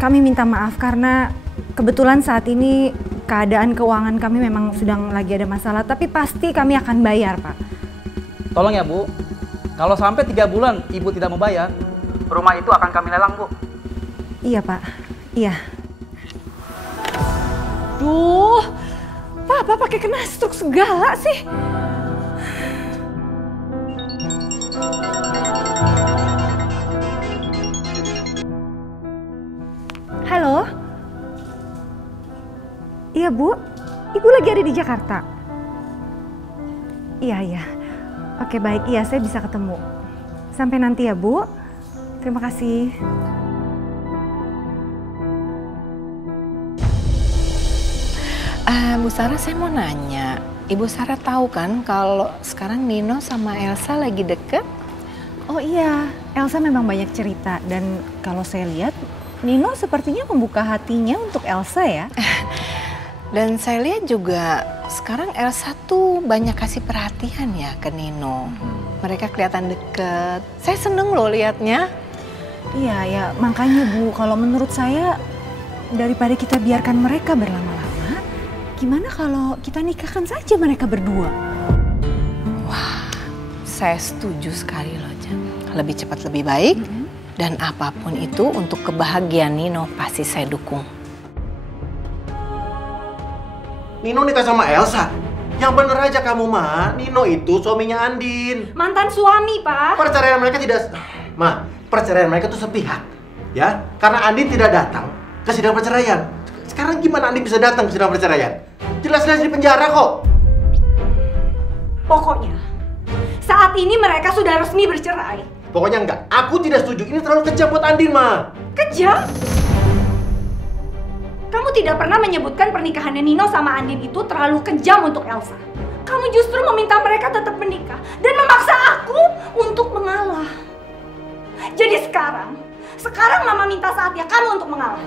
Kami minta maaf karena kebetulan saat ini keadaan keuangan kami memang sedang lagi ada masalah, tapi pasti kami akan bayar, Pak. Tolong ya, Bu. Kalau sampai 3 bulan Ibu tidak mau bayar, rumah itu akan kami lelang, Bu. Iya, Pak. Iya. Duh, Papa pakai kena stroke segala sih. Halo? Iya, Bu. Ibu lagi ada di Jakarta. Iya. Oke, baik. Iya, saya bisa ketemu. Sampai nanti ya, Bu. Terima kasih. Bu Sarah, saya mau nanya. Ibu Sarah tahu kan kalau sekarang Nino sama Elsa lagi deket? Oh iya, Elsa memang banyak cerita. Dan kalau saya lihat, Nino sepertinya membuka hatinya untuk Elsa ya. Dan saya lihat juga sekarang Elsa tuh banyak kasih perhatian ya ke Nino. Mereka kelihatan deket. Saya seneng loh liatnya. Iya ya, makanya Bu, kalau menurut saya daripada kita biarkan mereka berlama-lama, gimana kalau kita nikahkan saja mereka berdua? Wah, saya setuju sekali loh, Jam. Lebih cepat lebih baik. Dan apapun itu untuk kebahagiaan Nino pasti saya dukung. Nino nikah sama Elsa? Yang bener aja kamu, Ma. Nino itu suaminya Andin. Mantan suami, Pak. Perceraian mereka tidak... Ma, perceraian mereka tuh sepihak. Ya, karena Andin tidak datang ke sidang perceraian. Sekarang gimana Andin bisa datang ke sidang perceraian? Jelas-jelas di penjara kok. Pokoknya, saat ini mereka sudah resmi bercerai. Pokoknya enggak. Aku tidak setuju. Ini terlalu kejam buat Andin, Ma. Kejam? Kamu tidak pernah menyebutkan pernikahannya Nino sama Andin itu terlalu kejam untuk Elsa. Kamu justru meminta mereka tetap menikah dan memaksa aku untuk mengalah. Jadi sekarang Mama minta saatnya kamu untuk mengalah.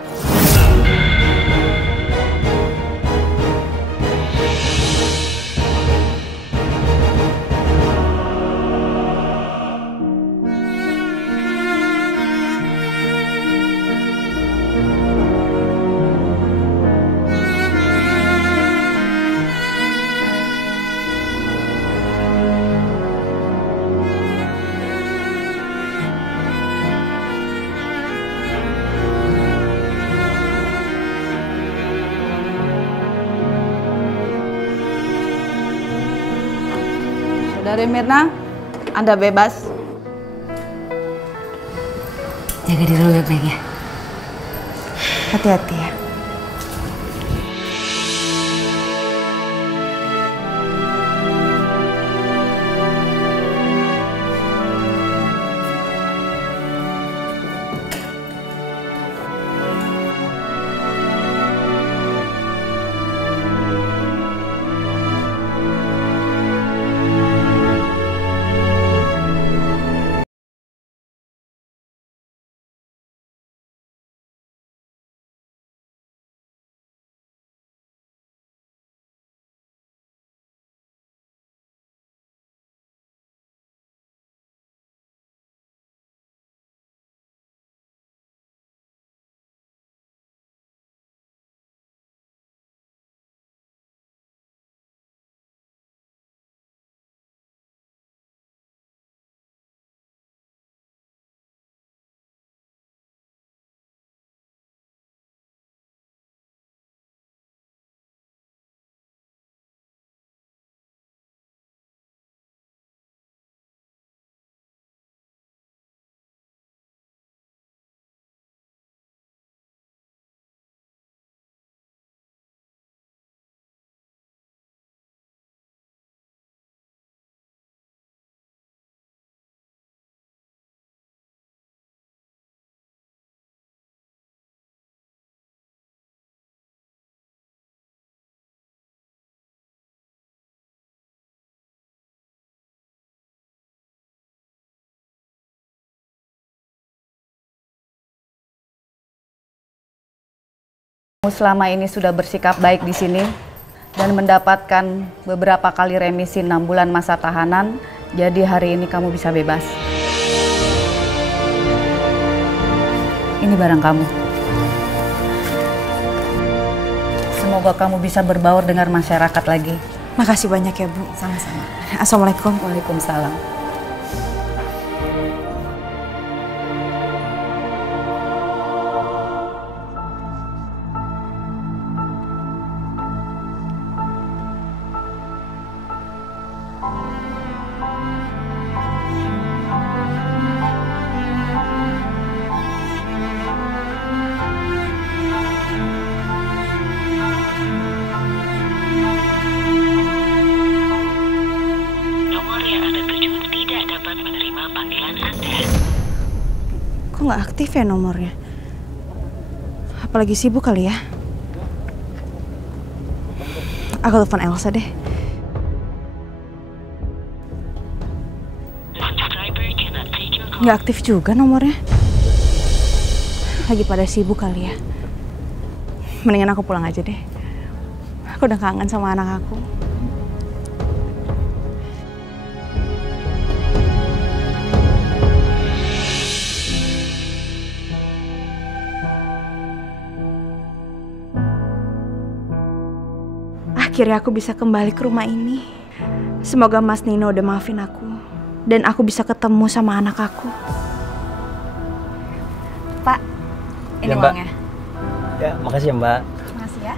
Saudari Mirna, Anda bebas. Jaga diri lu baik-baik ya. Hati-hati ya. kamu selama ini sudah bersikap baik di sini dan mendapatkan beberapa kali remisi 6 bulan masa tahanan, jadi hari ini kamu bisa bebas. Ini barang kamu. Semoga kamu bisa berbaur dengan masyarakat lagi. Makasih banyak ya, Bu. Sama-sama. Assalamualaikum. Waalaikumsalam. Kok nggak aktif ya nomornya? Apalagi sibuk kali ya? Aku telepon Elsa deh. Nggak aktif juga nomornya. Lagi pada sibuk kali ya? Mendingan aku pulang aja deh. Aku udah kangen sama anak aku. Akhirnya aku bisa kembali ke rumah ini. Semoga Mas Nino udah maafin aku. Dan aku bisa ketemu sama anak aku. Pak, ini Ya, Mbak. uangnya. Ya, makasih ya Mbak. Makasih ya.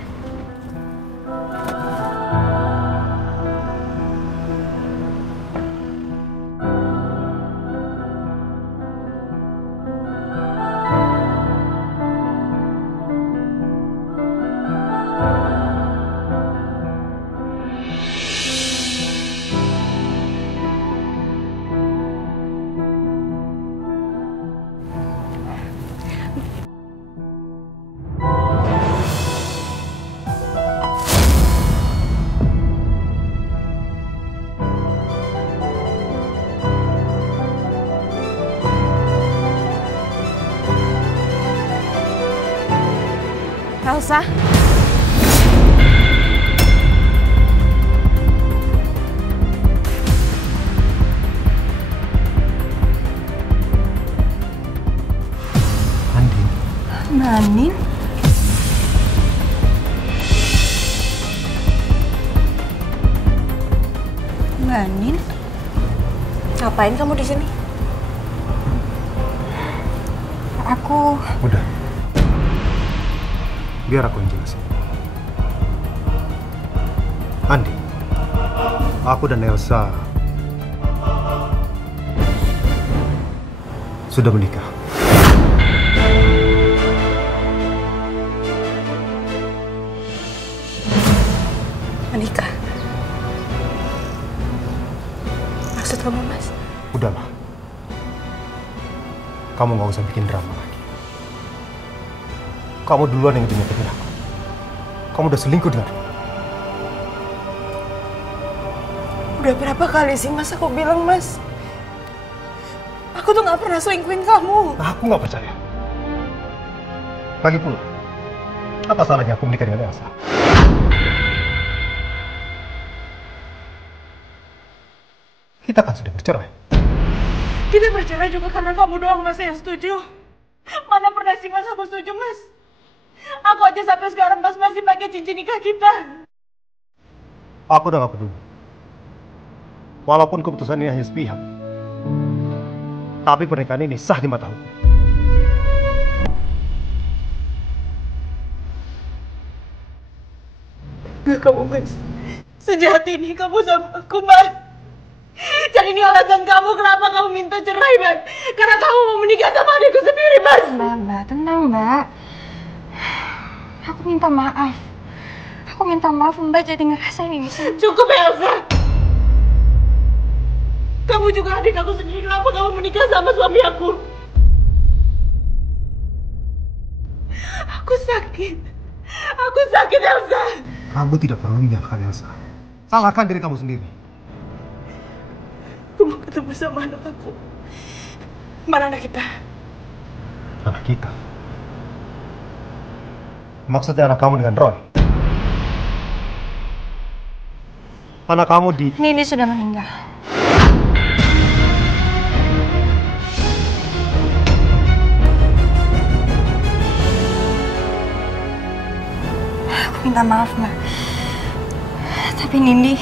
Elsa. Andin. Mbak Andin? Mbak Andin? Ngapain kamu di sini? Aku... Udah. Biar aku yang jelasin. Andi, aku dan Elsa sudah menikah. Menikah? Maksud kamu, Mas? Udahlah. Kamu nggak usah bikin drama lagi. Kamu duluan yang nyakitin aku. Kamu udah selingkuh dengan aku. Udah berapa kali sih Mas aku bilang, Mas? Aku tuh gak pernah selingkuhin kamu. Aku nggak percaya. Lagi pula, apa salahnya aku menikah dengan Elsa? Kita kan sudah bercerai. Kita bercerai juga karena kamu doang, Mas, yang setuju. Mana pernah sih Mas aku setuju, Mas? Aku aja sampai sekarang Mas masih pakai cincin nikah kita. Aku udah gak peduli. Walaupun keputusan ini hanya sepihak, tapi pernikahan ini sah di mata hukum. Gak kamu, Mas. Sejahat ini kamu sama aku, Mas. Jadi ini alasan kamu kenapa kamu minta cerai, Mas. Karena kamu mau menikah sama adikku sendiri, Mas. Mbak, tenang, Mbak. Aku minta maaf. Aku minta maaf Mbak jadi ngerasain ini. Cukup, Elsa. Kamu juga adik aku sendiri. Kenapa kamu menikah sama suami aku? Aku sakit. Aku sakit, Elsa. Kamu tidak perlu menyalahkan Elsa. Salahkan diri kamu sendiri. Aku mau ketemu sama anak aku. Mana anak kita? Anak kita? Maksudnya anak kamu dengan Roy? Anak kamu di... Nini sudah meninggal. Aku minta maaf, Mbak. Tapi Nindi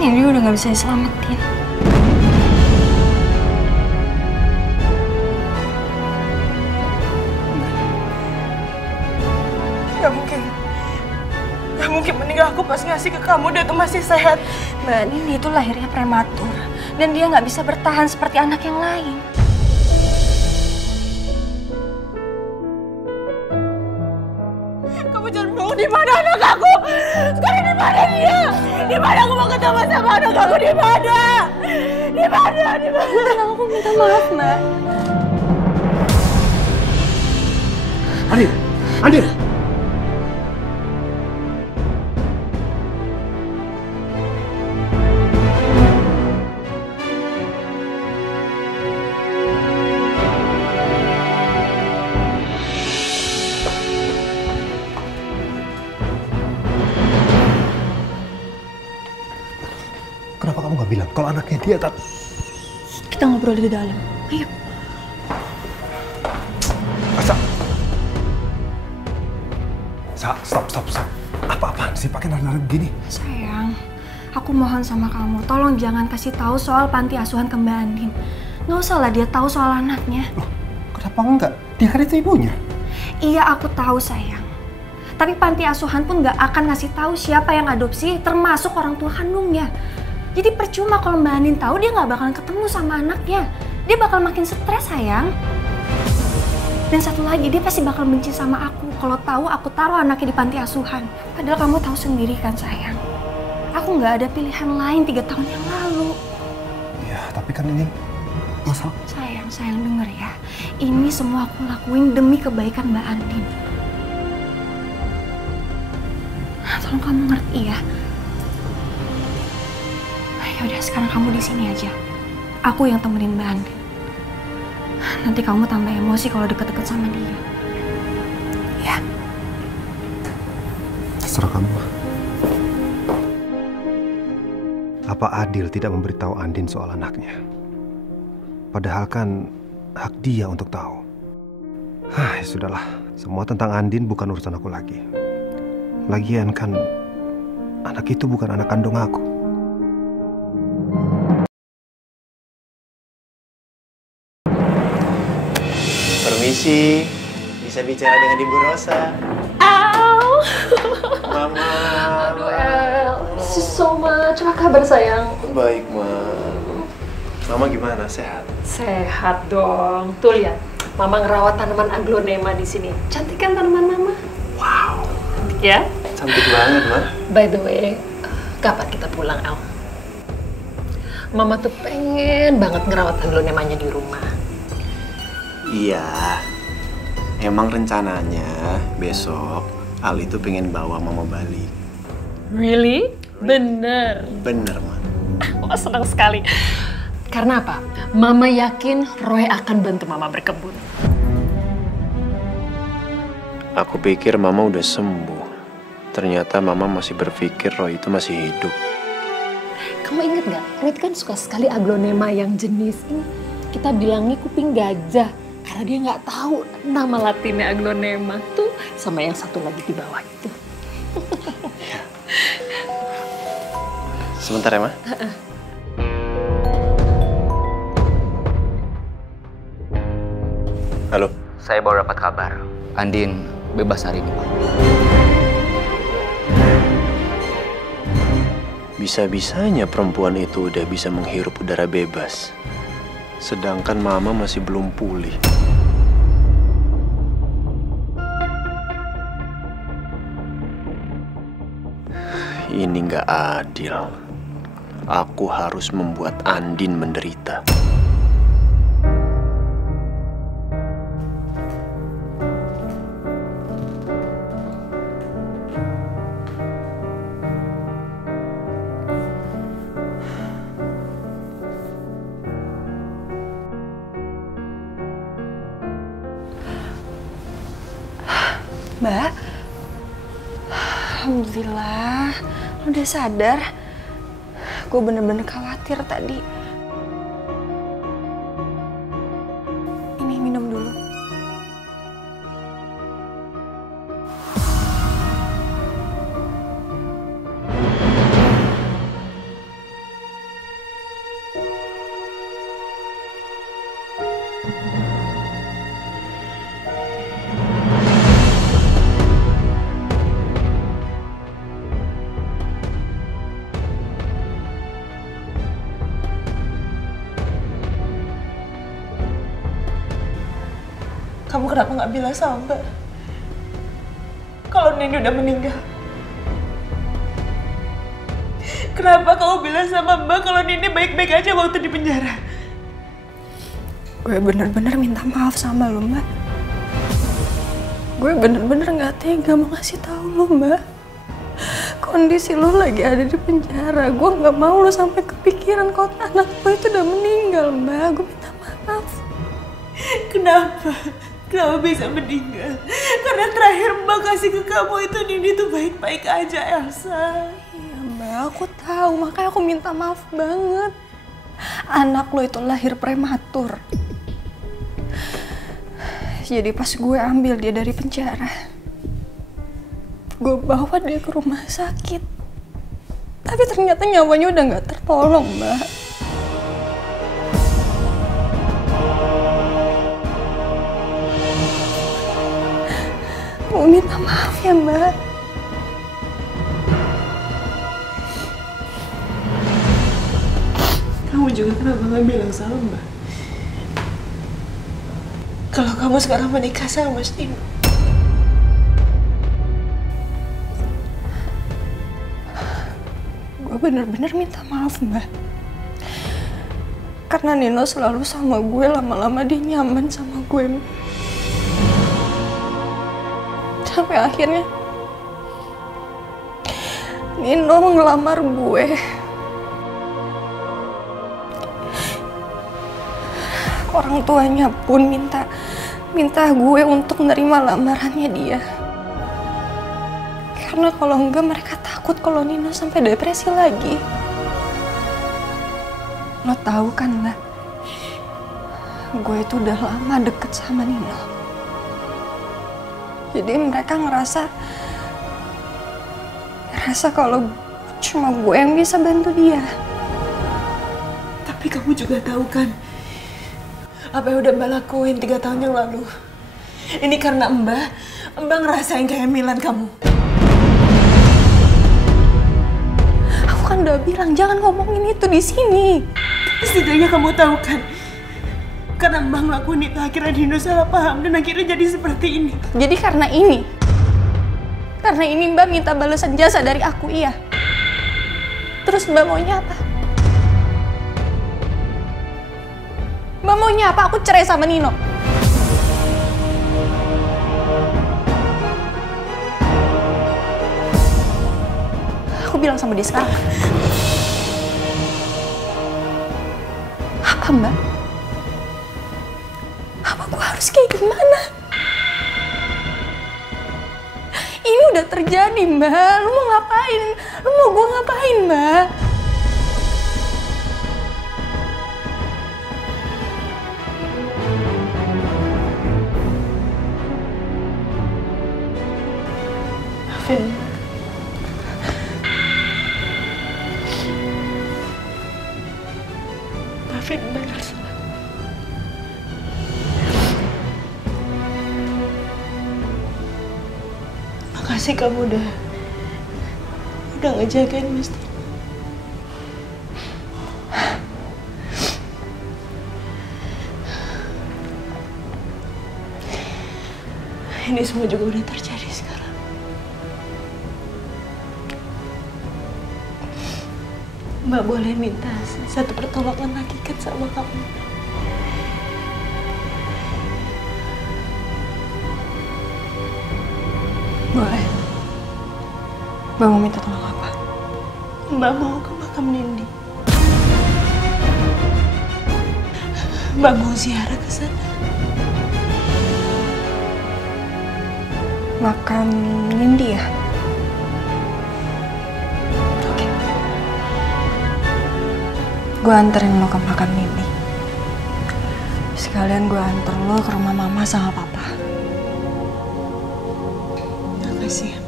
udah gak bisa diselamatin. Gak mungkin meninggal. Aku pas ngasih ke kamu, dia tuh masih sehat. Mbak, Nindi itu lahirnya prematur. Dan dia gak bisa bertahan seperti anak yang lain. Kamu jangan bohong. Di mana anak aku? Sekarang di mana dia? Di mana aku mau ketemu sama anak aku? Di mana? Di mana? Di mana? Aku minta maaf, Mbak. Andin! Kenapa kamu nggak bilang kalau anaknya dia tak... Kita ngobrol di dalam. Ayo. Stop. Apa-apaan sih pakai nari-nari begini? Sayang, aku mohon sama kamu, tolong jangan kasih tahu soal panti asuhan ke Mbak Andin. Nggak usah lah dia tahu soal anaknya. Loh, kenapa enggak? Dia kan itu ibunya. Iya, aku tahu sayang. Tapi panti asuhan pun nggak akan ngasih tahu siapa yang adopsi, termasuk orang tua kandungnya. Jadi percuma kalau Mbak Andin tahu, dia nggak bakalan ketemu sama anaknya. Dia bakal makin stres sayang. Dan satu lagi, dia pasti bakal benci sama aku kalau tahu aku taruh anaknya di panti asuhan. Padahal kamu tahu sendiri kan sayang, aku nggak ada pilihan lain 3 tahun yang lalu. Ya, tapi kan ini masalah. Sayang denger ya. Ini semua aku lakuin demi kebaikan Mbak Andin. Tolong kamu ngerti ya. Ya udah, sekarang kamu di sini aja. Aku yang temenin Mbak Andin. Nanti kamu tambah emosi kalau deket-deket sama dia. Ya. Terserah kamu. Apa adil tidak memberitahu Andin soal anaknya? Padahal kan hak dia untuk tahu. Ya sudahlah. Semua tentang Andin bukan urusan aku lagi. Lagian kan anak itu bukan anak kandung aku. Permisi, bisa bicara dengan Ibu Rosa. Mama. So much. Apa kabar sayang? Baik, Ma. Mama gimana? Sehat? Sehat dong. Tuh lihat, Mama ngerawat tanaman aglonema di sini. Cantik kan tanaman Mama? Wow. Cantik ya? Cantik banget, Ma. By the way, kapan kita pulang, Al? Mama tuh pengen banget ngerawat aglonemanya di rumah. Iya. Emang rencananya besok Al itu pengen bawa Mama balik. Really? Bener? Bener, Ma. Oh, senang sekali. Karena apa? Mama yakin Roy akan bantu Mama berkebun. Aku pikir Mama udah sembuh. Ternyata Mama masih berpikir Roy itu masih hidup. Kamu inget gak? Roy kan suka sekali aglonema yang jenis ini. Kita bilangnya kuping gajah. Karena dia nggak tahu nama latinnya aglonema tuh sama yang satu lagi di bawah itu. Sebentar ya, Ma. Halo. Saya baru dapat kabar. Andin bebas hari ini, Pak. Bisa-bisanya perempuan itu udah bisa menghirup udara bebas. Sedangkan Mama masih belum pulih. Ini nggak adil. Aku harus membuat Andin menderita. Mbak, alhamdulillah, udah sadar. Gue bener-bener khawatir tadi. Ini minum dulu. Kamu kenapa nggak bilang sama Mbak kalau Nini udah meninggal? Kenapa kamu bilang sama Mbak kalau Nini baik-baik aja waktu di penjara? Gue bener-bener minta maaf sama lo, Mbak. Gue bener-bener nggak tega mau ngasih tahu lo, Mbak. Kondisi lo lagi ada di penjara. Gue nggak mau lo sampai kepikiran kalau anak lo itu udah meninggal, Mbak. Gue minta maaf. Kenapa? Kenapa bisa meninggal? Karena terakhir Mbak kasih ke kamu itu Nini tuh baik-baik aja, Elsa. Iya, Mbak. Aku tahu. Makanya aku minta maaf banget. Anak lo itu lahir prematur. Jadi pas gue ambil dia dari penjara, gue bawa dia ke rumah sakit. Tapi ternyata nyawanya udah gak tertolong, Mbak. Mau minta maaf ya, Mbak. Kamu juga kenapa gak bilang sama Mbak kalau kamu sekarang menikah sama Mas Nino? Gue bener-bener minta maaf, Mbak. Karena Nino selalu sama gue, lama-lama dia nyaman sama gue. Sampai akhirnya Nino ngelamar gue. Orang tuanya pun minta gue untuk nerima lamarannya dia. Karena kalau enggak mereka takut kalau Nino sampai depresi lagi. Lo tahu kan, Mbak? Gue itu udah lama deket sama Nino. Jadi mereka ngerasa kalau cuma gue yang bisa bantu dia. Tapi kamu juga tahu kan apa yang udah Mbak lakuin 3 tahun yang lalu. Ini karena Mbak ngerasain kehamilan kamu. Aku kan udah bilang jangan ngomongin itu di sini. Setidaknya kamu tahu kan, karena Mbak ngelakuin itu akhirnya Nino salah paham dan akhirnya jadi seperti ini. Jadi karena ini Mbak minta balasan jasa dari aku, iya. Terus Mbak maunya apa? Mbak maunya apa? Aku cerai sama Nino. Aku bilang sama dia sekarang. Apa, Mbak? Apa gue harus kayak gimana? Ini udah terjadi, Mbak. Lu mau ngapain? Lu mau gue ngapain, Mbak? Maafin. Maafin Mbak Elsa. Makasih kamu udah ngejagain Mas Tino. Ini semua juga udah terjadi sekarang. Mbak boleh minta satu pertolongan lagi kan sama kamu? Boleh. Mbak mau minta tolong apa? Mbak mau ke makam Nindi. Mbak mau ziarah ke sana. Makam Nindi ya? Gue anterin lo ke makam Nindi. Sekalian gue anter lo ke rumah mama sama papa. Makasih ya.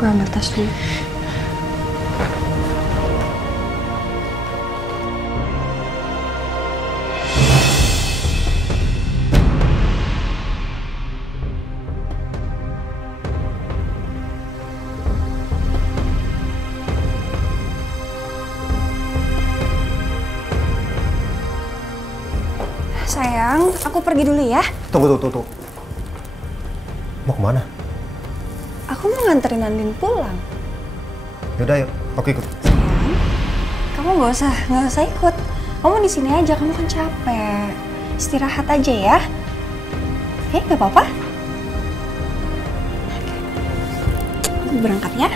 Gue ambil tas dulu. Sayang, aku pergi dulu ya. Tunggu. Mau kemana? Aku mau nganterin Andin pulang. Yaudah, yuk. Aku ikut. Kamu nggak usah ikut. Kamu di sini aja, kamu kan capek. Istirahat aja ya. Oke, nggak apa-apa. Aku berangkat ya.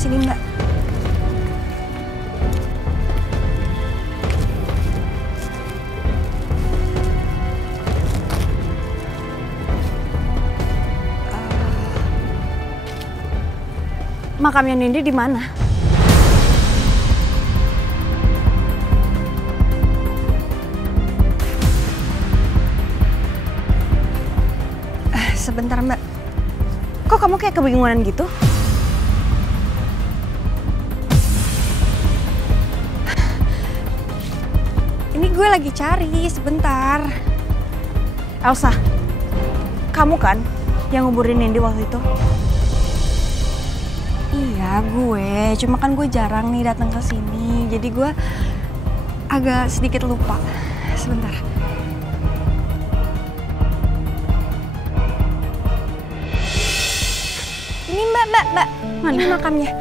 Sini Mbak. Makamnya Nindi di mana? Sebentar Mbak. Kok kamu kayak kebingungan gitu? Ini gue lagi cari, sebentar. Elsa, kamu kan yang nguburin Nindi waktu itu? Iya gue, cuma kan gue jarang nih datang ke sini, jadi gue agak sedikit lupa. Sebentar. Ini Mbak. Mana? Ini makamnya.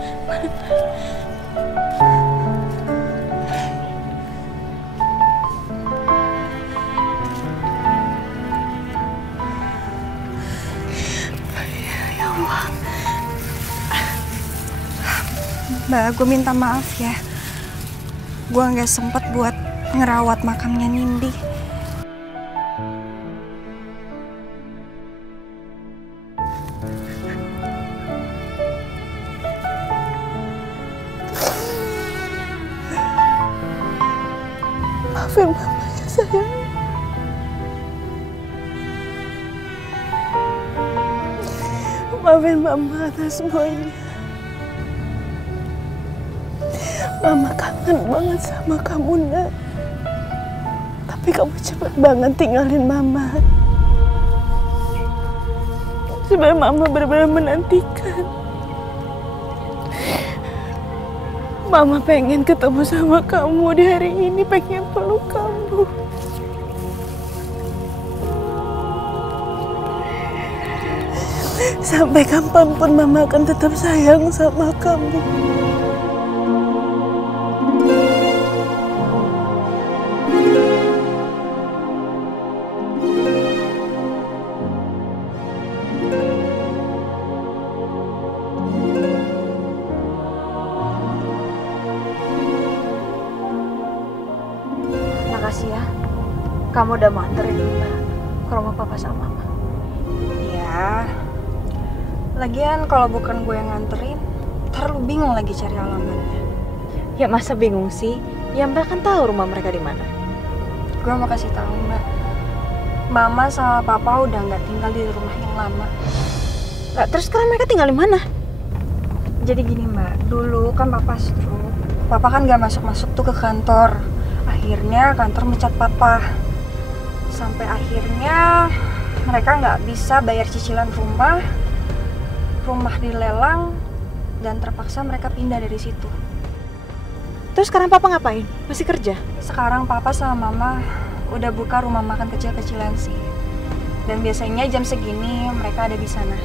Mbak, gue minta maaf ya. Gue nggak sempet buat ngerawat makamnya Nindi. Maafin mama ya sayang. Maafin mama atas semuanya. Mama kangen banget sama kamu, Nak. Tapi kamu cepet banget tinggalin Mama. Sebenarnya Mama benar-benar menantikan. Mama pengen ketemu sama kamu di hari ini, pengen peluk kamu. Sampai kapanpun Mama akan tetap sayang sama kamu. Makasih ya, kamu udah mau anterin Mbak ke rumah Papa sama Mama. Ya, lagian kalau bukan gue yang nganterin, ntar lu bingung lagi cari alamatnya. Ya masa bingung sih? Ya Mbak kan tahu rumah mereka di mana. Gue mau kasih tahu Mbak, Mama sama Papa udah nggak tinggal di rumah yang lama. Lah, terus sekarang mereka tinggal di mana? Jadi gini Mbak, dulu kan Papa stroke. Papa kan nggak masuk tuh ke kantor. Akhirnya kantor mecat Papa. Sampai akhirnya mereka nggak bisa bayar cicilan rumah. Rumah dilelang dan terpaksa mereka pindah dari situ. Terus sekarang Papa ngapain? Masih kerja? Sekarang Papa sama Mama udah buka rumah makan kecil-kecilan sih. Dan biasanya jam segini mereka ada di sana.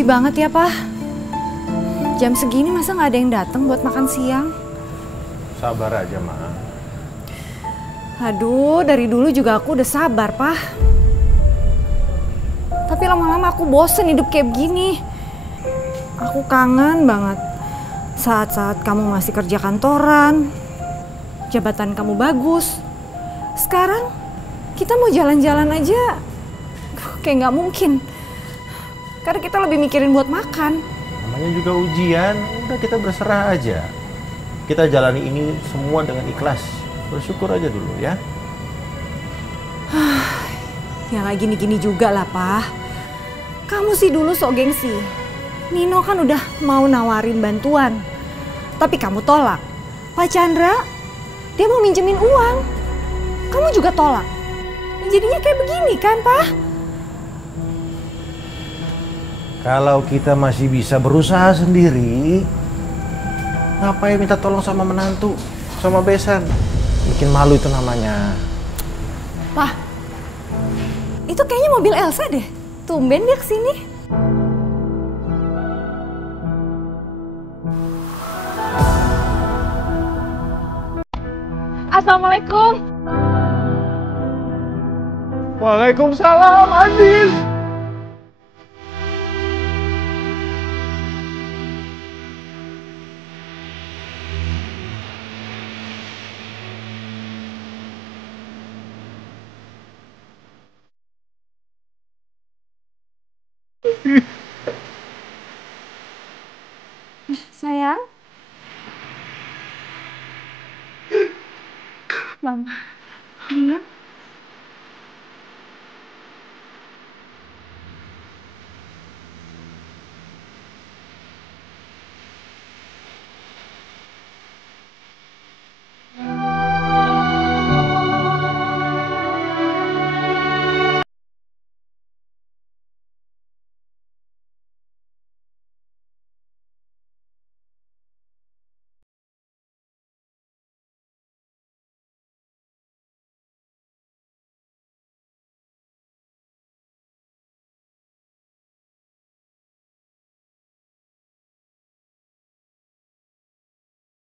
Sepi banget ya, Pak. Jam segini masa nggak ada yang datang buat makan siang? Sabar aja, Ma. Aduh, dari dulu juga aku udah sabar, Pak. Tapi lama-lama aku bosen hidup kayak begini. Aku kangen banget saat-saat kamu masih kerja kantoran, jabatan kamu bagus. Sekarang kita mau jalan-jalan aja, kayak nggak mungkin. Karena kita lebih mikirin buat makan. Namanya juga ujian, udah kita berserah aja. Kita jalani ini semua dengan ikhlas. Bersyukur aja dulu ya. Ya nggak gini-gini juga lah, Pak. Kamu sih dulu sok gengsi. Nino kan udah mau nawarin bantuan. Tapi kamu tolak. Pak Chandra, dia mau minjemin uang. Kamu juga tolak. Jadinya kayak begini kan, Pak? Kalau kita masih bisa berusaha sendiri, ngapain minta tolong sama menantu, sama besan? Bikin malu itu namanya. Pak, itu kayaknya mobil Elsa deh. Tumben dia kesini. Assalamualaikum. Waalaikumsalam, Andin. Sayang. Mama. Iya.